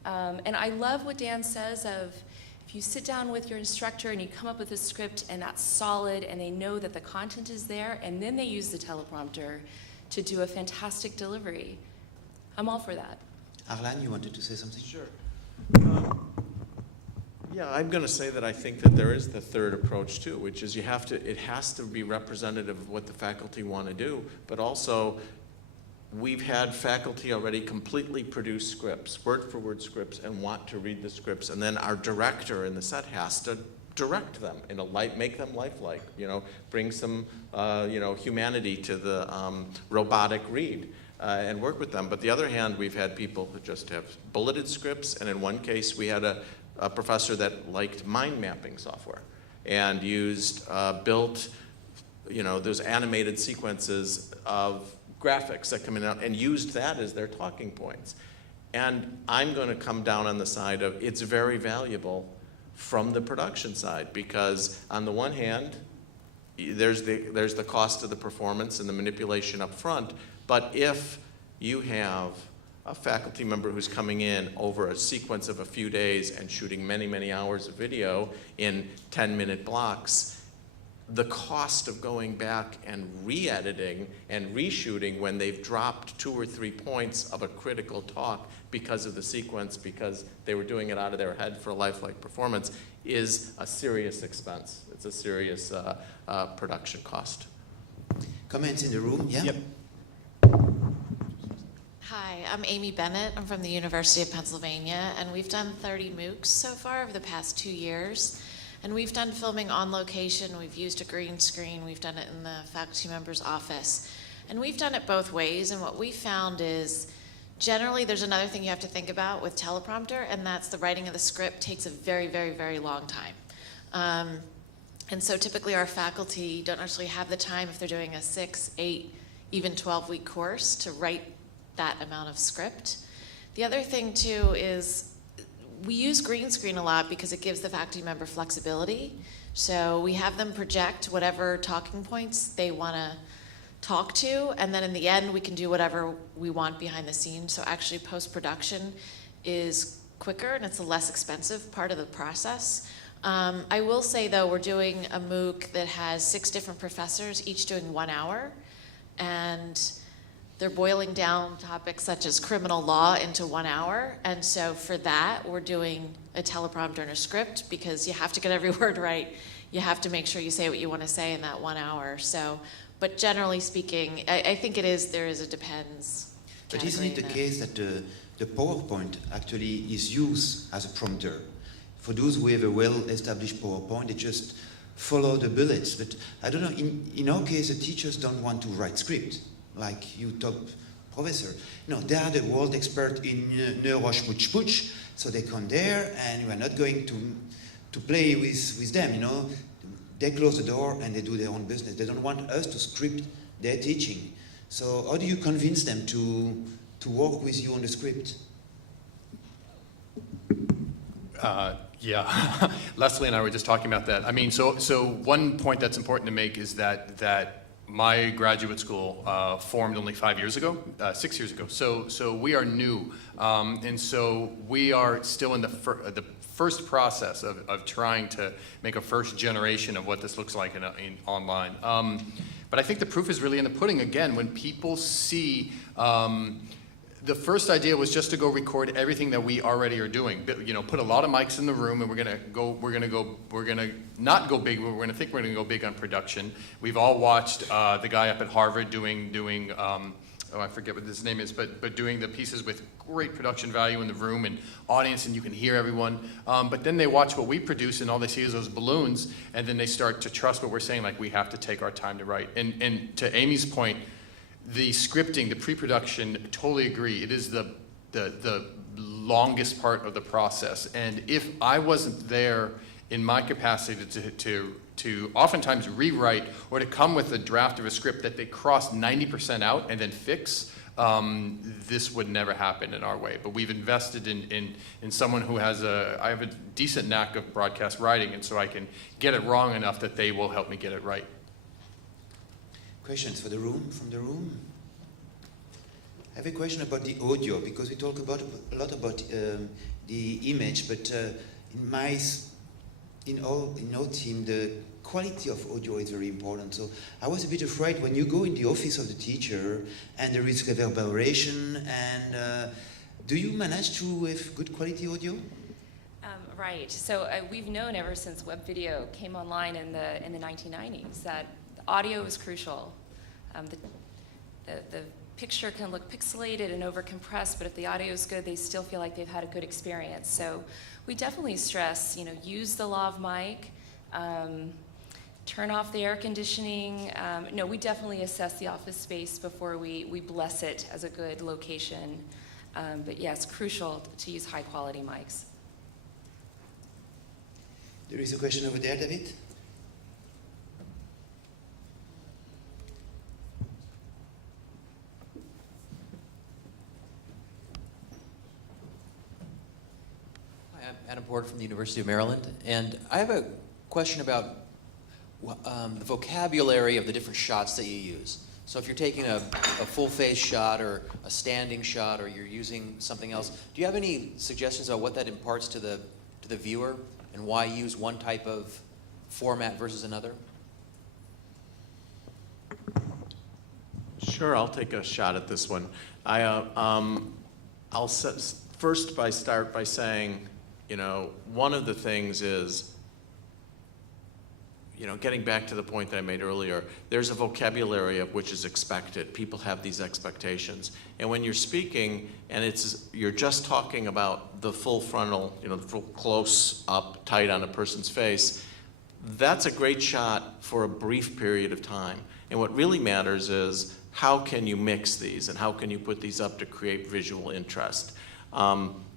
And I love what Dan says of, if you sit down with your instructor and you come up with a script and that's solid and they know that the content is there, and then they use the teleprompter to do a fantastic delivery, I'm all for that. Arlan, you wanted to say something? Sure. Yeah, I'm going to say that I think that there is the third approach too, which is it has to be representative of what the faculty want to do, but also we've had faculty already completely produce scripts, word-for-word scripts, and want to read the scripts, and then our director in the set has to direct them, make them lifelike, bring some, humanity to the robotic read, and work with them. But the other hand, we've had people who just have bulleted scripts, and in one case, we had a professor that liked mind mapping software and built, those animated sequences of graphics that come in and used that as their talking points. And I'm going to come down on the side of it's very valuable from the production side, because on the one hand, there's the cost of the performance and the manipulation up front, but if you have a faculty member who's coming in over a sequence of a few days and shooting many, many hours of video in 10-minute blocks, the cost of going back and re-editing and reshooting when they've dropped 2 or 3 points of a critical talk because of the sequence, because they were doing it out of their head for a lifelike performance, is a serious expense. It's a serious production cost. Comments in the room? Yeah? Yep. Hi, I'm Amy Bennett. I'm from the University of Pennsylvania, and we've done 30 MOOCs so far over the past 2 years. And we've done filming on location. We've used a green screen. We've done it in the faculty member's office. And we've done it both ways, and what we found is generally there's another thing you have to think about with Teleprompter, and that's the writing of the script takes a very, very, very long time. And so typically our faculty don't actually have the time if they're doing a 6, 8, even 12-week course to write that amount of script. The other thing too is we use green screen a lot because it gives the faculty member flexibility. So we have them project whatever talking points they want to talk to, and then in the end we can do whatever we want behind the scenes. So actually post-production is quicker and it's a less expensive part of the process. I will say though, we're doing a MOOC that has 6 different professors, each doing 1 hour, and they're boiling down topics such as criminal law into 1 hour. And so for that, we're doing a teleprompter and a script because you have to get every word right. You have to make sure you say what you want to say in that 1 hour. So, but generally speaking, I think there is a depends. But isn't it the case that the PowerPoint actually is used as a prompter? For those who have a well-established PowerPoint, they just follow the bullets. But I don't know, in our case, the teachers don't want to write script, like you top professor. No, they are the world expert in neuroschmutschputsch, so they come there and we are not going to play with them, you know. They close the door and they do their own business. They don't want us to script their teaching. So how do you convince them to work with you on the script? Yeah, Leslie and I were just talking about that. I mean, so one point that's important to make is that my graduate school formed only 5 years ago, 6 years ago. So we are new, and so we are still in the first process of trying to make a first generation of what this looks like in online. But I think the proof is really in the pudding. Again, when people see. The first idea was just to go record everything that we already are doing. You know, put a lot of mics in the room, and we're gonna not go big, but we're gonna think we're gonna go big on production. We've all watched the guy up at Harvard doing I forget what his name is, but doing the pieces with great production value in the room and audience, and you can hear everyone. But then they watch what we produce, and all they see is those balloons, and then they start to trust what we're saying, like we have to take our time to write. And to Amy's point, the scripting, the pre-production, totally agree. It is the longest part of the process. And if I wasn't there in my capacity to oftentimes rewrite or to come with a draft of a script that they cross 90% out and then fix, this would never happen in our way. But we've invested in someone who has I have a decent knack of broadcast writing, and so I can get it wrong enough that they will help me get it right. Questions from the room? I have a question about the audio, because we talk a lot about the image, but in our team, the quality of audio is very important. So I was a bit afraid when you go in the office of the teacher and there is reverberation, and do you manage to have good quality audio? Right. So we've known ever since web video came online in the 1990s that audio is crucial. The picture can look pixelated and overcompressed, but if the audio is good, they still feel like they've had a good experience. So we definitely stress, use the law of mic, turn off the air conditioning. No, we definitely assess the office space before we bless it as a good location. But yeah, it's crucial to use high quality mics. There is a question over there, David. I'm Adam Port from the University of Maryland, and I have a question about the vocabulary of the different shots that you use. So if you're taking a full face shot or a standing shot or you're using something else, do you have any suggestions about what that imparts to the viewer and why use one type of format versus another? Sure, I'll take a shot at this one. I'll start by saying, one of the things is, getting back to the point that I made earlier, there's a vocabulary of which is expected. People have these expectations. And when you're speaking and you're just talking about the full frontal, the full close up, tight on a person's face, that's a great shot for a brief period of time. And what really matters is how can you mix these and how can you put these up to create visual interest.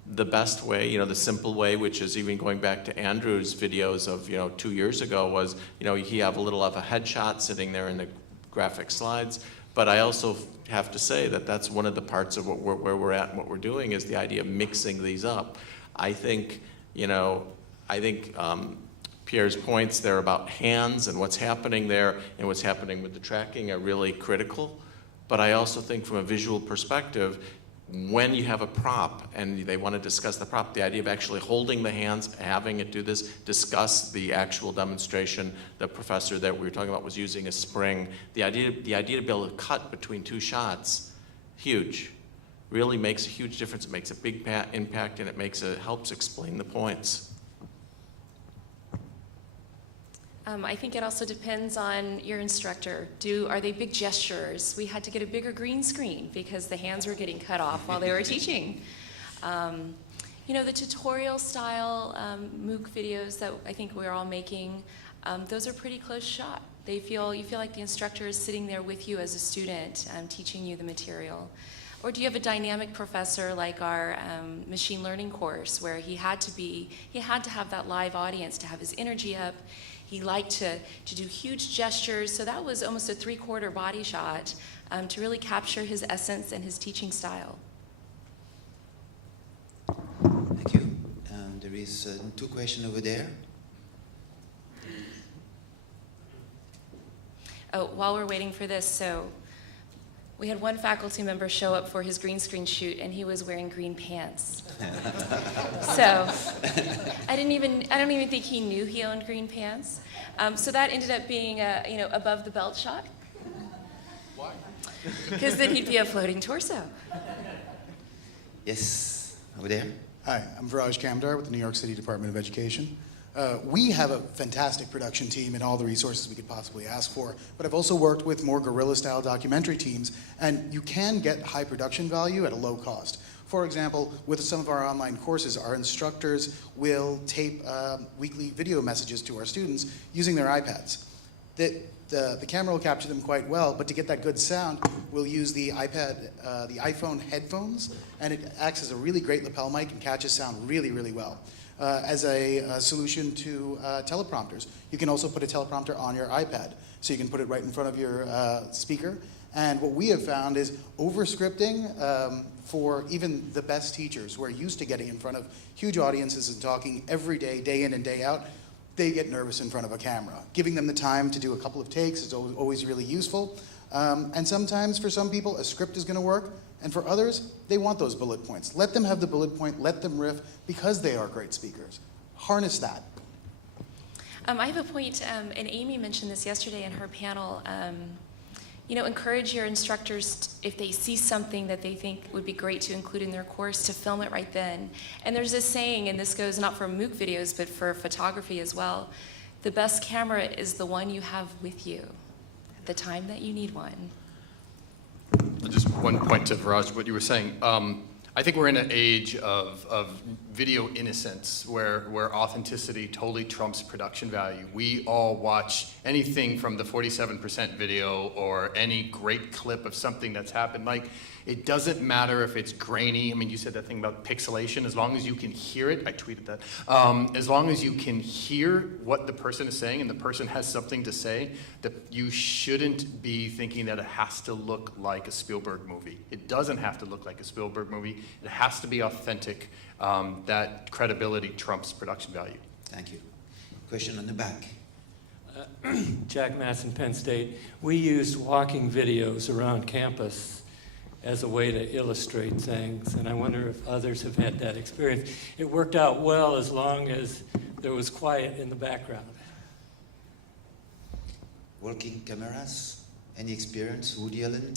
The best way, the simple way, which is even going back to Andrew's videos of, 2 years ago was, he have a little of a headshot sitting there in the graphic slides. But I also have to say that that's one of the parts of where we're at and what we're doing is the idea of mixing these up. I think, Pierre's points there about hands and what's happening there and what's happening with the tracking are really critical. But I also think from a visual perspective, when you have a prop and they want to discuss the prop, the idea of actually holding the hands, having it do this, discuss the actual demonstration. The professor that we were talking about was using a spring. The idea to be able to cut between two shots, huge. Really makes a huge difference. It makes a big impact and it helps explain the points. I think it also depends on your instructor. Are they big gestures? We had to get a bigger green screen because the hands were getting cut off while they were teaching. The tutorial style MOOC videos that I think we're all making, those are pretty close shot. You feel like the instructor is sitting there with you as a student, teaching you the material. Or do you have a dynamic professor like our machine learning course where he had to have that live audience to have his energy up. He liked to do huge gestures, so that was almost a 3/4 body shot to really capture his essence and his teaching style. Thank you. There is 2 questions over there. Oh, while we're waiting for this, so we had one faculty member show up for his green screen shoot, and he was wearing green pants. So I don't even think he knew he owned green pants. So that ended up being a above the belt shot. Why? Because then he'd be a floating torso. Yes, over there. Hi, I'm Viraj Kamdar with the New York City Department of Education. We have a fantastic production team and all the resources we could possibly ask for, but I've also worked with more guerrilla-style documentary teams, and you can get high production value at a low cost. For example, with some of our online courses, our instructors will tape weekly video messages to our students using their iPads. The camera will capture them quite well, but to get that good sound, we'll use the iPhone headphones, and it acts as a really great lapel mic and catches sound really, really well. As a solution to teleprompters, you can also put a teleprompter on your iPad, so you can put it right in front of your speaker. And what we have found is over-scripting for even the best teachers who are used to getting in front of huge audiences and talking every day, day in and day out, they get nervous in front of a camera. Giving them the time to do a couple of takes is always really useful. And sometimes for some people, a script is going to work. And for others, they want those bullet points. Let them have the bullet point, let them riff, because they are great speakers. Harness that. I have a point, and Amy mentioned this yesterday in her panel. Encourage your instructors, if they see something that they think would be great to include in their course, to film it right then. And there's this saying, and this goes not for MOOC videos, but for photography as well, the best camera is the one you have with you at the time that you need one. Just one point to Viraj, what you were saying. I think we're in an age of video innocence where authenticity totally trumps production value. We all watch anything from the 47% video or any great clip of something that's happened. Like, it doesn't matter if it's grainy. I mean, you said that thing about pixelation. As long as you can hear it, I tweeted that. As long as you can hear what the person is saying and the person has something to say, that you shouldn't be thinking that it has to look like a Spielberg movie. It doesn't have to look like a Spielberg movie. It has to be authentic. That credibility trumps production value. Thank you. Question on the back. Jack Matson, Penn State, we used walking videos around campus as a way to illustrate things, and I wonder if others have had that experience. It worked out well as long as there was quiet in the background. Working cameras, any experience, Woody Allen?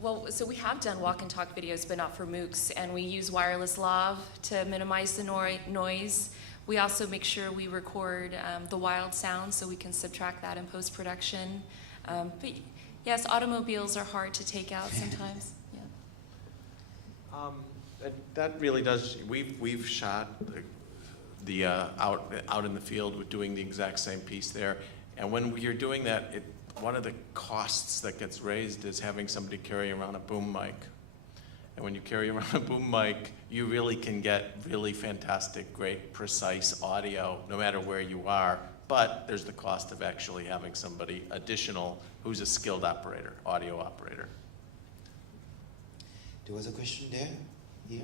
Well, so we have done walk and talk videos, but not for MOOCs, and we use wireless lav to minimize the noise. We also make sure we record the wild sound so we can subtract that in post-production. But yes, automobiles are hard to take out sometimes. Yeah. That really does. We've shot the out in the field with doing the exact same piece there, and when you're doing that, one of the costs that gets raised is having somebody carry around a boom mic. And when you carry around a boom mic, you really can get really fantastic, great, precise audio no matter where you are. But there's the cost of actually having somebody additional who's a skilled operator, audio operator. There was a question there, here.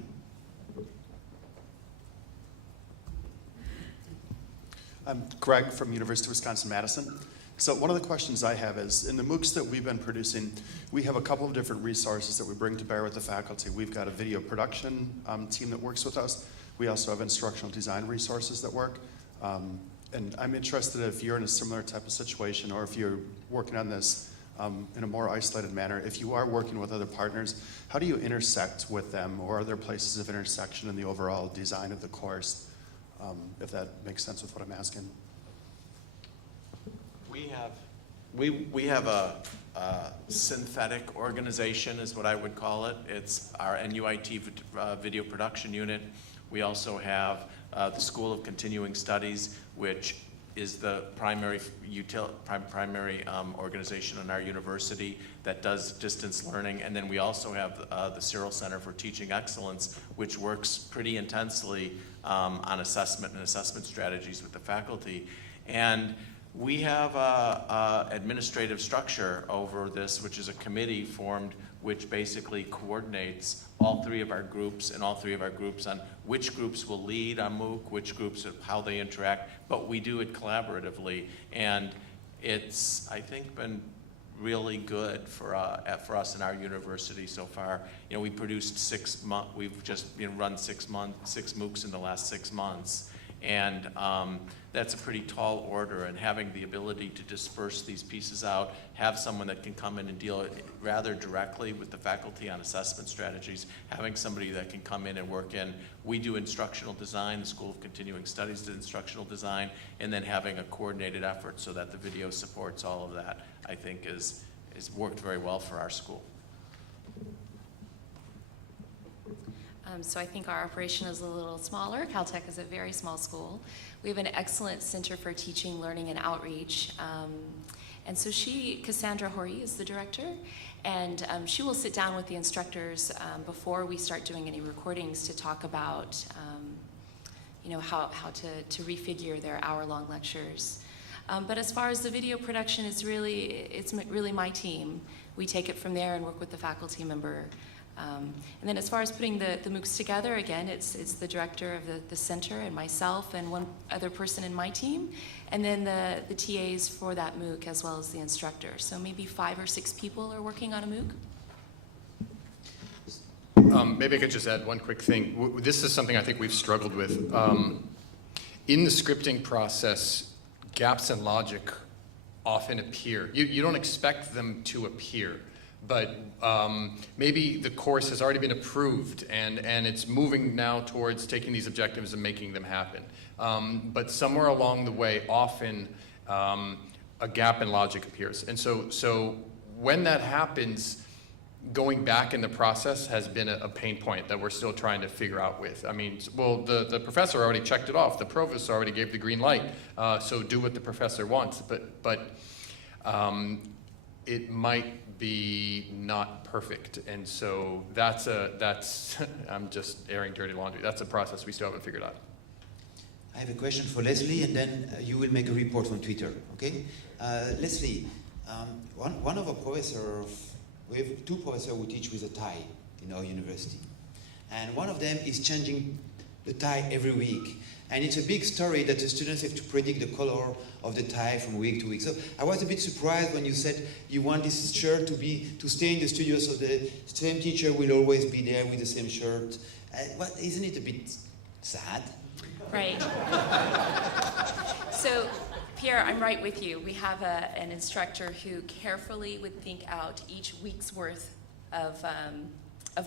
I'm Greg from University of Wisconsin-Madison. So one of the questions I have is, in the MOOCs that we've been producing, we have a couple of different resources that we bring to bear with the faculty. We've got a video production team that works with us. We also have instructional design resources that work. And I'm interested if you're in a similar type of situation, or if you're working on this in a more isolated manner, if you are working with other partners, how do you intersect with them, or are there places of intersection in the overall design of the course, if that makes sense with what I'm asking? We have a synthetic organization, is what I would call it. It's our NUIT video production unit. We also have the School of Continuing Studies, which is the primary organization in our university that does distance learning. And then we also have the Cyril Center for Teaching Excellence, which works pretty intensely on assessment and assessment strategies with the faculty. And we have a administrative structure over this, which is a committee formed which basically coordinates all three of our groups and all three of our groups on which groups will lead on MOOC, which groups, how they interact, but we do it collaboratively. And it's, I think, been really good for us in our university so far. You know, we produced we've just run 6 MOOCs in the last 6 months. And that's a pretty tall order, and having the ability to disperse these pieces out, have someone that can come in and deal rather directly with the faculty on assessment strategies, having somebody that can come in and work in, we do instructional design, the School of Continuing Studies did instructional design, and then having a coordinated effort so that the video supports all of that, I think is worked very well for our school. So I think our operation is a little smaller. Caltech is a very small school. We have an excellent Center for Teaching, Learning, and Outreach. And so Cassandra Hori is the director, and she will sit down with the instructors before we start doing any recordings to talk about how to refigure their hour-long lectures. But as far as the video production, it's really my team. We take it from there and work with the faculty member. And then as far as putting the MOOCs together, again, it's the director of the center and myself and one other person in my team, and then the TAs for that MOOC as well as the instructor. So maybe 5 or 6 people are working on a MOOC. Maybe I could just add one quick thing. This is something I think we've struggled with. In the scripting process, gaps in logic often appear. You don't expect them to appear. But maybe the course has already been approved and it's moving now towards taking these objectives and making them happen. But somewhere along the way, often a gap in logic appears. And so when that happens, going back in the process has been a pain point that we're still trying to figure out with. I mean, well, the professor already checked it off. The provost already gave the green light. So do what the professor wants. But it might be not perfect, and so that's I'm just airing dirty laundry. That's a process we still haven't figured out. I have a question for Leslie, and then you will make a report on Twitter, okay? Leslie, one of our professors, we have 2 professors who teach with a tie in our university, and one of them is changing the tie every week. And it's a big story that the students have to predict the color of the tie from week to week. So I was a bit surprised when you said you want this shirt to stay in the studio, so the same teacher will always be there with the same shirt. But isn't it a bit sad? Right. So, Pierre, I'm right with you. We have an instructor who carefully would think out each week's worth of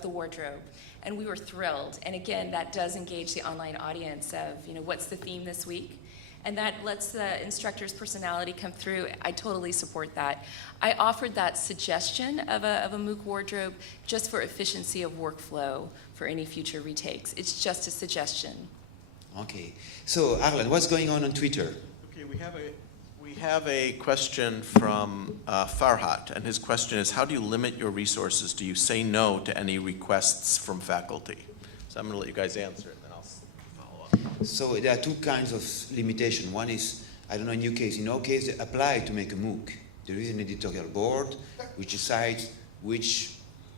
the wardrobe, and we were thrilled. And again, that does engage the online audience of, what's the theme this week? And that lets the instructor's personality come through. I totally support that. I offered that suggestion of a MOOC wardrobe just for efficiency of workflow for any future retakes. It's just a suggestion. Okay. So, Arlen, what's going on Twitter? Okay, we have a question from Farhat, and his question is, how do you limit your resources? Do you say no to any requests from faculty? So I'm going to let you guys answer it, then I'll follow up. So there are two kinds of limitation. One is, I don't know, in our case, they apply to make a MOOC. There is an editorial board which decides which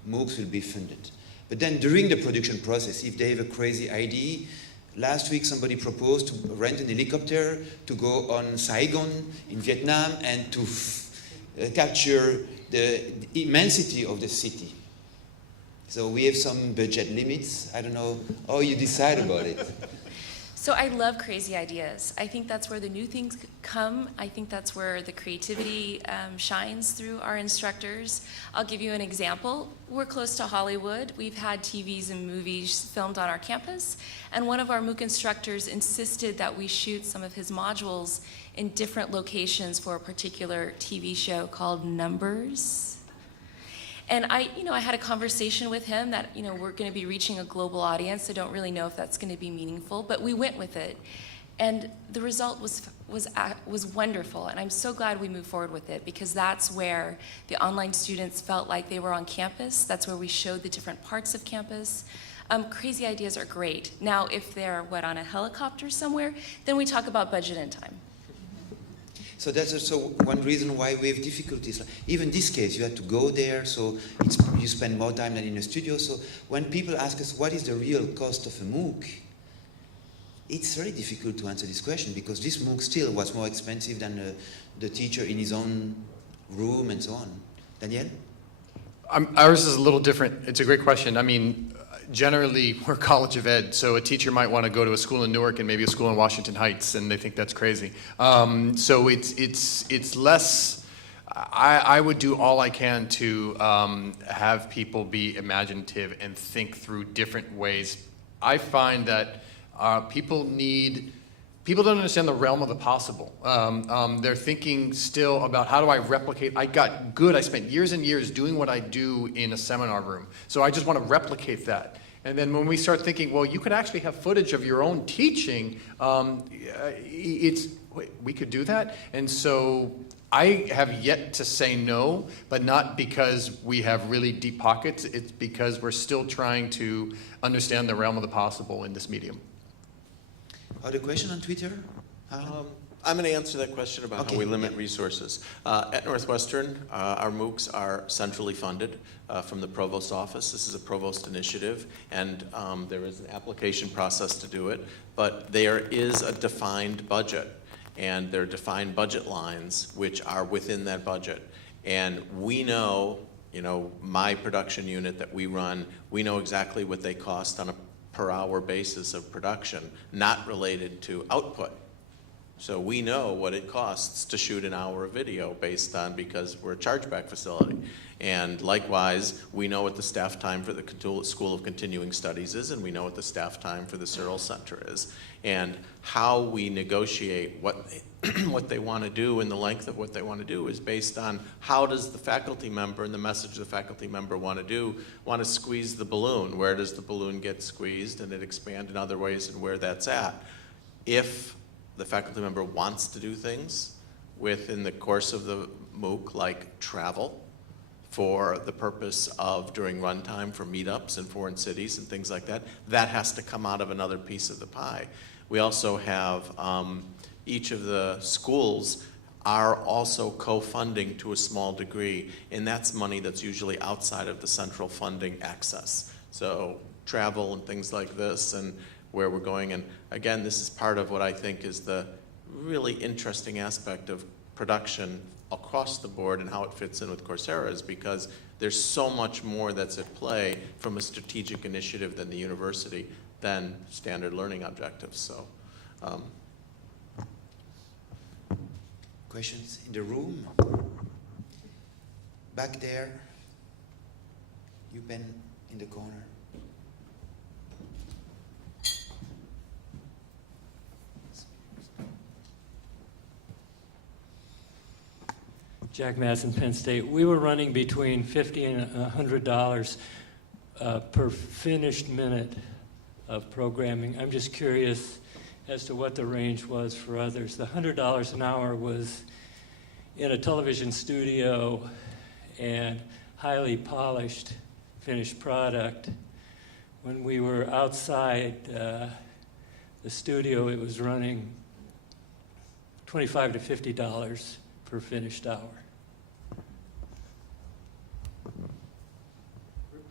MOOCs will be funded. But then during the production process, if they have a crazy idea, last week somebody proposed to rent an helicopter to go on Saigon in Vietnam and to capture the immensity of the city. So we have some budget limits. I don't know how you decide about it. So I love crazy ideas. I think that's where the new things come. I think that's where the creativity shines through our instructors. I'll give you an example. We're close to Hollywood. We've had TVs and movies filmed on our campus, and one of our MOOC instructors insisted that we shoot some of his modules in different locations for a particular TV show called Numbers. And I had a conversation with him that, we're going to be reaching a global audience. I don't really know if that's going to be meaningful, but we went with it. And the result was wonderful, and I'm so glad we moved forward with it, because that's where the online students felt like they were on campus. That's where we showed the different parts of campus. Crazy ideas are great. Now, if they're, on a helicopter somewhere, then we talk about budget and time. So that's also one reason why we have difficulties. Even this case, you had to go there, so you spend more time than in a studio. So when people ask us what is the real cost of a MOOC, it's very difficult to answer this question, because this MOOC still was more expensive than the teacher in his own room and so on. Daniel? Ours is a little different. It's a great question. I mean, generally, we're College of Ed, so a teacher might want to go to a school in Newark and maybe a school in Washington Heights, and they think that's crazy. So it's less. I would do all I can to have people be imaginative and think through different ways. I find that people don't understand the realm of the possible. They're thinking still about, how do I replicate? I spent years and years doing what I do in a seminar room. So I just want to replicate that. And then when we start thinking, well, you could actually have footage of your own teaching, we could do that. And so I have yet to say no, but not because we have really deep pockets. It's because we're still trying to understand the realm of the possible in this medium. Other question on Twitter? I'm going to answer that question about how we limit resources. At Northwestern, our MOOCs are centrally funded from the Provost office. This is a Provost initiative, and there is an application process to do it, but there is a defined budget, and there are defined budget lines which are within that budget. And we know, my production unit that we run, we know exactly what they cost on a per hour basis of production, not related to output. So we know what it costs to shoot an hour of video because we're a chargeback facility. And likewise, we know what the staff time for the School of Continuing Studies is, and we know what the staff time for the Searle Center is. And how we negotiate what they want to do and the length of what they want to do is based on how does the faculty member and the message the faculty member want to squeeze the balloon. Where does the balloon get squeezed and it expand in other ways, and where that's at. If the faculty member wants to do things within the course of the MOOC, like travel for the purpose of during runtime for meetups in foreign cities and things like that, that has to come out of another piece of the pie. We also have each of the schools are also co-funding to a small degree, and that's money that's usually outside of the central funding access. So travel and things like this, and where we're going. And again, this is part of what I think is the really interesting aspect of production across the board and how it fits in with Coursera, is because there's so much more that's at play from a strategic initiative than the university than standard learning objectives. So, Questions in the room? Back there. You pen in the corner. Jack Madsen, Penn State. We were running between $50 and $100 per finished minute of programming. I'm just curious as to what the range was for others. The $100 an hour was in a television studio and highly polished finished product. When we were outside the studio, it was running $25 to $50 per finished hour.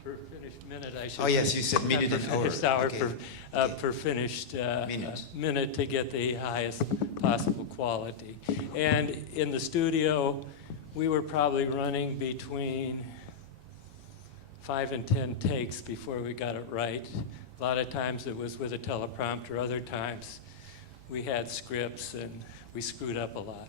Per finished minute, I should Oh yes, say. you said minute Per and hour. finished hour, Okay. per finished Minute. minute to get the highest possible quality. And in the studio, we were probably running between 5 and 10 takes before we got it right. A lot of times it was with a teleprompter. Other times we had scripts and we screwed up a lot.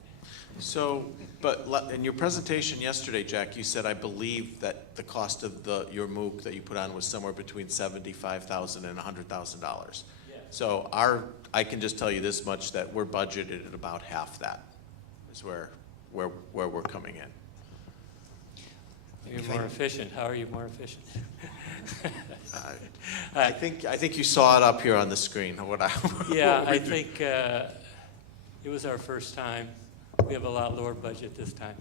so, but in your presentation yesterday, Jack, you said, I believe that the cost of your MOOC that you put on was somewhere between $75,000 and $100,000. Yeah. So I can just tell you this much, that we're budgeted at about half that, is where we're coming in. You're more efficient. How are you more efficient? I think you saw it up here on the screen. Yeah, I think it was our first time. We have a lot lower budget this time.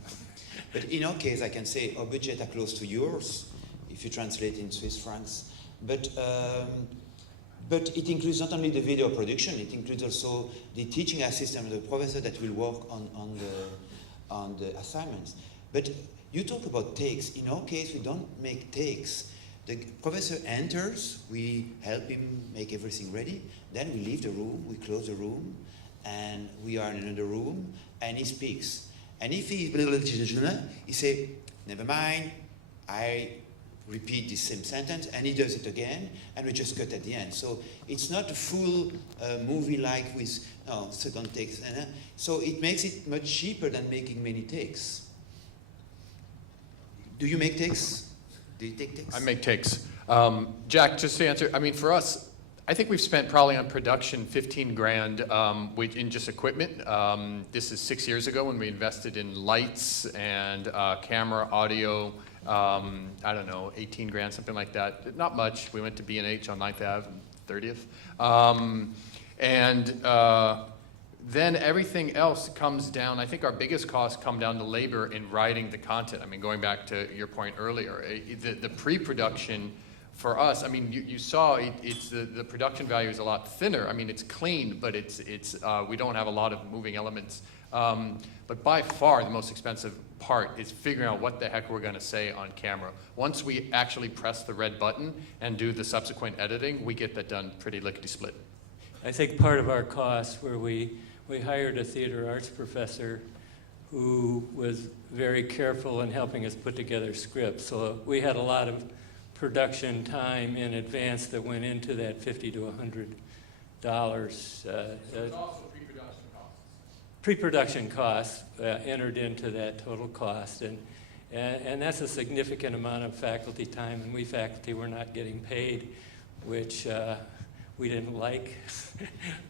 But in our case, I can say our budget are close to yours, if you translate in Swiss francs. But it includes not only the video production, it includes also the teaching assistant, the professor that will work on the assignments. But you talk about takes. In our case, we don't make takes. The professor enters, we help him make everything ready, then we leave the room, we close the room, and we are in another room, and he speaks. And if he say, never mind, I repeat the same sentence, and he does it again, and we just cut at the end. So it's not a full movie like with second takes. So it makes it much cheaper than making many takes. Do you make takes? Do you take takes? I make takes. Jack, just to answer, I mean, for us, I think we've spent probably on production 15 grand in just equipment. This is 6 years ago when we invested in lights and camera, audio, I don't know, 18 grand, something like that. Not much. We went to B&H on 9th Ave and 30th. Then everything else comes down. I think our biggest costs come down to labor in writing the content. I mean, going back to your point earlier, the pre-production for us, I mean, you saw it's the production value is a lot thinner. I mean, it's clean, but it's we don't have a lot of moving elements. But by far, the most expensive part is figuring out what the heck we're going to say on camera. Once we actually press the red button and do the subsequent editing, we get that done pretty lickety-split. I think part of our costs where we hired a theater arts professor who was very careful in helping us put together scripts. So we had a lot of production time in advance that went into that $50 to $100. There's also pre-production costs. Pre-production costs entered into that total cost, and that's a significant amount of faculty time, and we faculty were not getting paid, which we didn't like.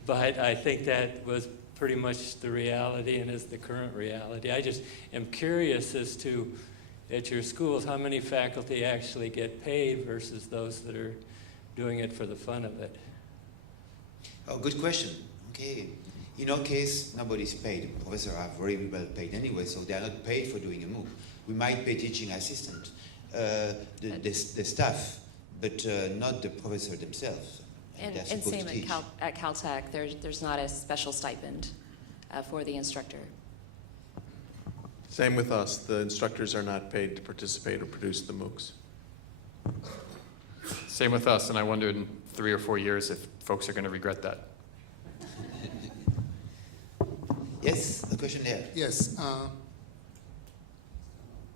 But I think that was pretty much the reality and is the current reality. I just am curious as to, at your schools, how many faculty actually get paid versus those that are doing it for the fun of it? Oh, good question. Okay. In our case, nobody's paid. Professors are very well paid anyway, so they are not paid for doing a MOOC. We might pay teaching assistant, the staff, but not the professor themselves. And they're supposed same to teach. at Caltech, there's not a special stipend for the instructor. Same with us. The instructors are not paid to participate or produce the MOOCs. Same with us, and I wonder in 3 or 4 years if folks are going to regret that. Yes, the question there. Yes.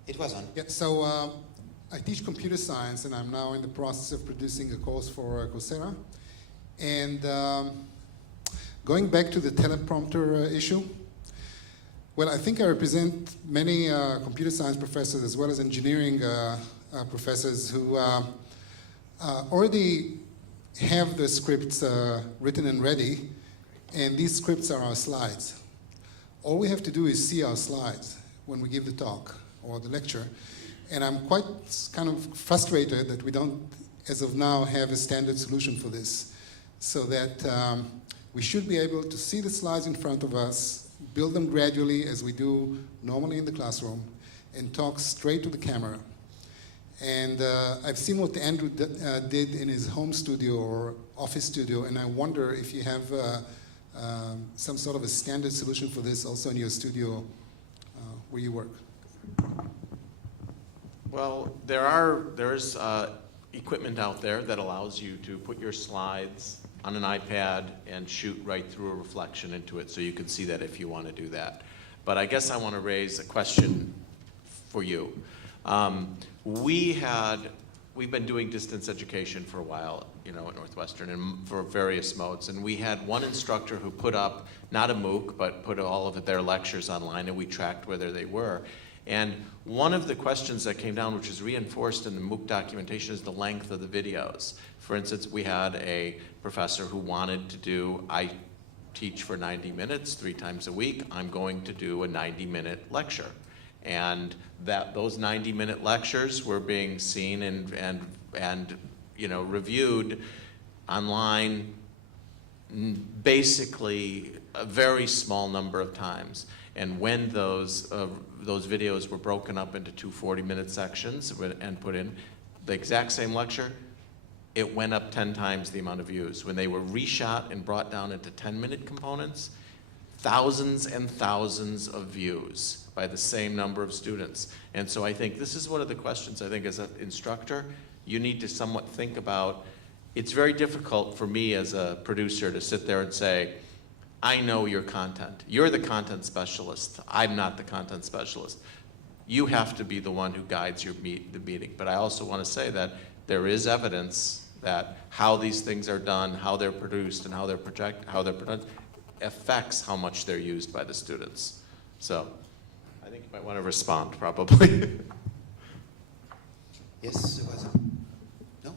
It was on. Yeah, so I teach computer science, and I'm now in the process of producing a course for Coursera. And going back to the teleprompter issue, well, I think I represent many computer science professors as well as engineering professors who already have the scripts written and ready, and these scripts are our slides. All we have to do is see our slides when we give the talk or the lecture. And I'm quite kind of frustrated that we don't, as of now, have a standard solution for this. So that we should be able to see the slides in front of us, build them gradually as we do normally in the classroom, and talk straight to the camera. And I've seen what Andrew did in his home studio or office studio, and I wonder if you have some sort of a standard solution for this also in your studio where you work. Well, there's equipment out there that allows you to put your slides on an iPad and shoot right through a reflection into it, so you can see that if you want to do that. But I guess I want to raise a question for you. We've been doing distance education for a while, you know, at Northwestern, and for various modes. And we had one instructor who put up, not a MOOC, but put all of their lectures online, and we tracked whether they were. And one of the questions that came down, which is reinforced in the MOOC documentation, is the length of the videos. For instance, we had a professor who wanted to do, I teach for 90 minutes 3 times a week. I'm going to do a 90-minute lecture. And those 90-minute lectures were being seen and you know, reviewed online basically a very small number of times. And when those videos were broken up into 2 40-minute sections and put in the exact same lecture, it went up 10 times the amount of views. When they were reshot and brought down into 10-minute components, thousands and thousands of views by the same number of students. And so I think this is one of the questions I think as an instructor, you need to somewhat think about. It's very difficult for me as a producer to sit there and say, I know your content. You're the content specialist. I'm not the content specialist. You have to be the one who guides the meeting. But I also want to say that there is evidence that how these things are done, how they're produced, and how they're produced affects how much they're used by the students. So I think you might want to respond, probably. Yes, it was. No?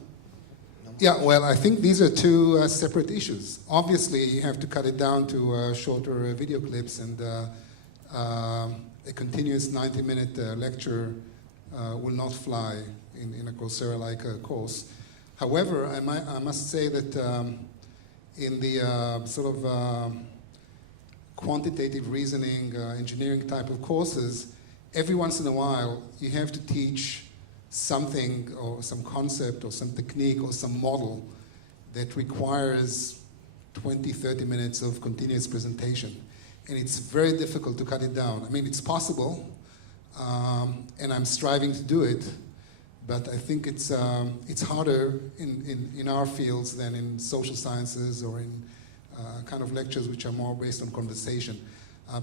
Yeah, well, I think these are 2 separate issues. Obviously, you have to cut it down to shorter video clips, and a continuous 90-minute lecture will not fly in a Coursera-like course. However, I must say that in the sort of quantitative reasoning, engineering type of courses, every once in a while you have to teach something or some concept or some technique or some model that requires 20, 30 minutes of continuous presentation. And it's very difficult to cut it down. I mean, it's possible, and I'm striving to do it, but I think it's harder in our fields than in social sciences or in kind of lectures which are more based on conversation.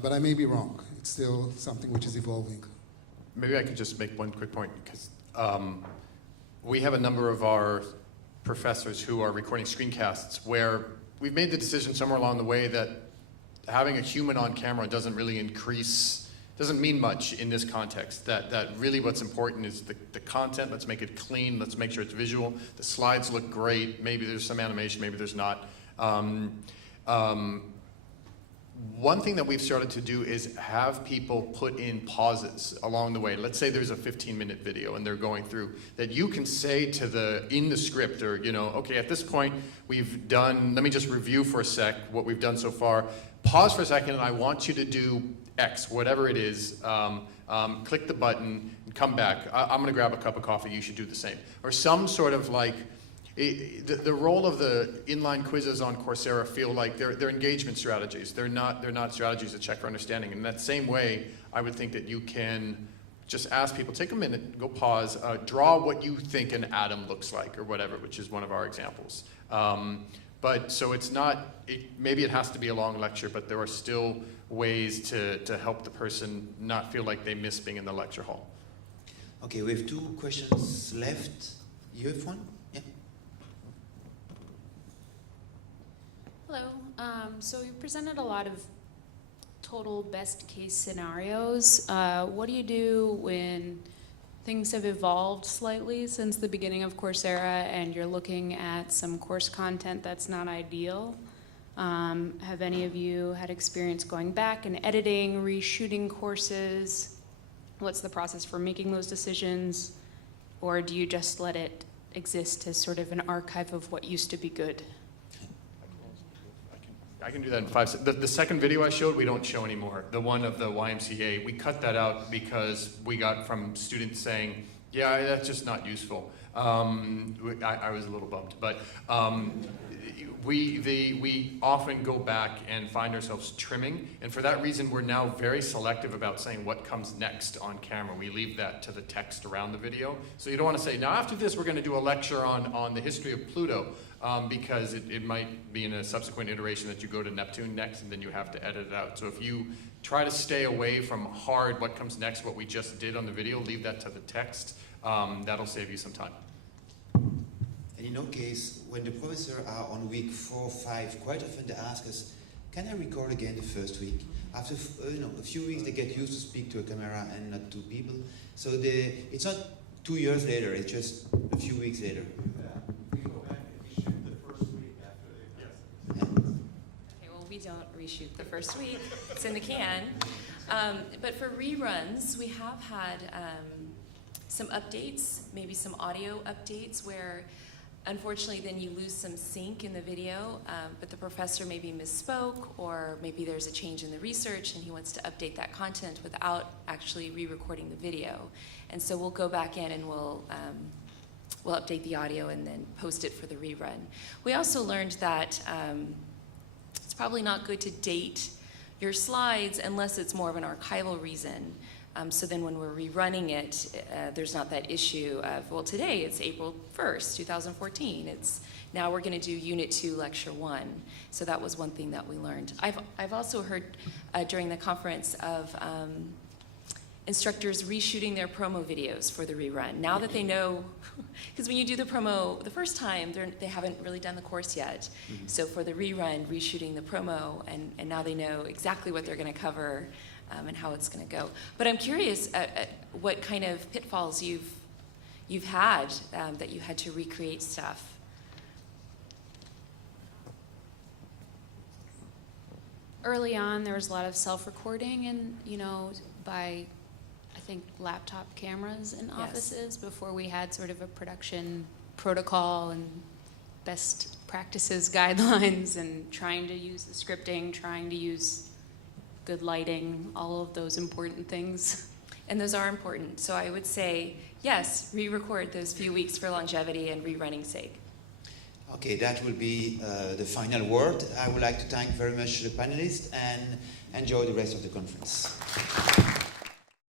But I may be wrong. It's still something which is evolving. Maybe I could just make one quick point, because we have a number of our professors who are recording screencasts where we've made the decision somewhere along the way that having a human on camera doesn't really doesn't mean much in this context. That really what's important is the content. Let's make it clean. Let's make sure it's visual. The slides look great. Maybe there's some animation, maybe there's not. One thing that we've started to do is have people put in pauses along the way. Let's say there's a 15-minute video and they're going through, that you can say to in the script, or, you know, okay, at this point we've done, let me just review for a sec what we've done so far. Pause for a second, and I want you to do X, whatever it is. Click the button and come back. I'm going to grab a cup of coffee. You should do the same. Or some sort of like, the role of the inline quizzes on Coursera feel like they're engagement strategies. They're not strategies to check for understanding. In that same way, I would think that you can just ask people, take a minute, go pause, draw what you think an atom looks like or whatever, which is one of our examples. But so it's not, maybe it has to be a long lecture, but there are still ways to help the person not feel like they miss being in the lecture hall. Okay, we have 2 questions left. You have one? Yeah. Hello. So you presented a lot of total best case scenarios. What do you do when things have evolved slightly since the beginning of Coursera and you're looking at some course content that's not ideal? Have any of you had experience going back and editing, reshooting courses? What's the process for making those decisions? Or do you just let it exist as sort of an archive of what used to be good? I can do that in 5 seconds. The second video I showed, we don't show anymore. The one of the YMCA, we cut that out because we got from students saying, yeah, that's just not useful. I was a little bummed, but we often go back and find ourselves trimming, and for that reason, we're now very selective about saying what comes next on camera. We leave that to the text around the video. So you don't want to say, now after this, we're going to do a lecture on the history of Pluto. Because it might be in a subsequent iteration that you go to Neptune next and then you have to edit it out. So if you try to stay away from hard what comes next, what we just did on the video, leave that to the text, that'll save you some time. And in our case, when the professors are on week 4 or 5, quite often they ask us, can I record again the first week? After a few weeks they get used to speak to a camera and not to people. So it's not 2 years later, it's just a few weeks later. We don't reshoot the first week. It's in the can. But for reruns, we have had some updates, maybe some audio updates where unfortunately then you lose some sync in the video, but the professor maybe misspoke or maybe there's a change in the research and he wants to update that content without actually re-recording the video. And so we'll go back in and we'll update the audio and then post it for the rerun. We also learned that it's probably not good to date your slides unless it's more of an archival reason. So then when we're rerunning it, there's not that issue of, well, today it's April 1st, 2014. Now we're going to do Unit 2, Lecture 1. So that was one thing that we learned. I've also heard during the conference of instructors reshooting their promo videos for the rerun. Now that they know, because when you do the promo the first time, they haven't really done the course yet. Mm-hmm. So for the rerun, reshooting the promo, and now they know exactly what they're going to cover and how it's going to go. But I'm curious what kind of pitfalls you've had that you had to recreate stuff. Early on, there was a lot of self-recording and, by I think laptop cameras in offices before we had sort of a production protocol and best practices guidelines and trying to use the scripting, trying to use good lighting, all of those important things. And those are important. So I would say, yes, re-record those few weeks for longevity and rerunning sake. Okay, that will be the final word. I would like to thank very much the panelists and enjoy the rest of the conference.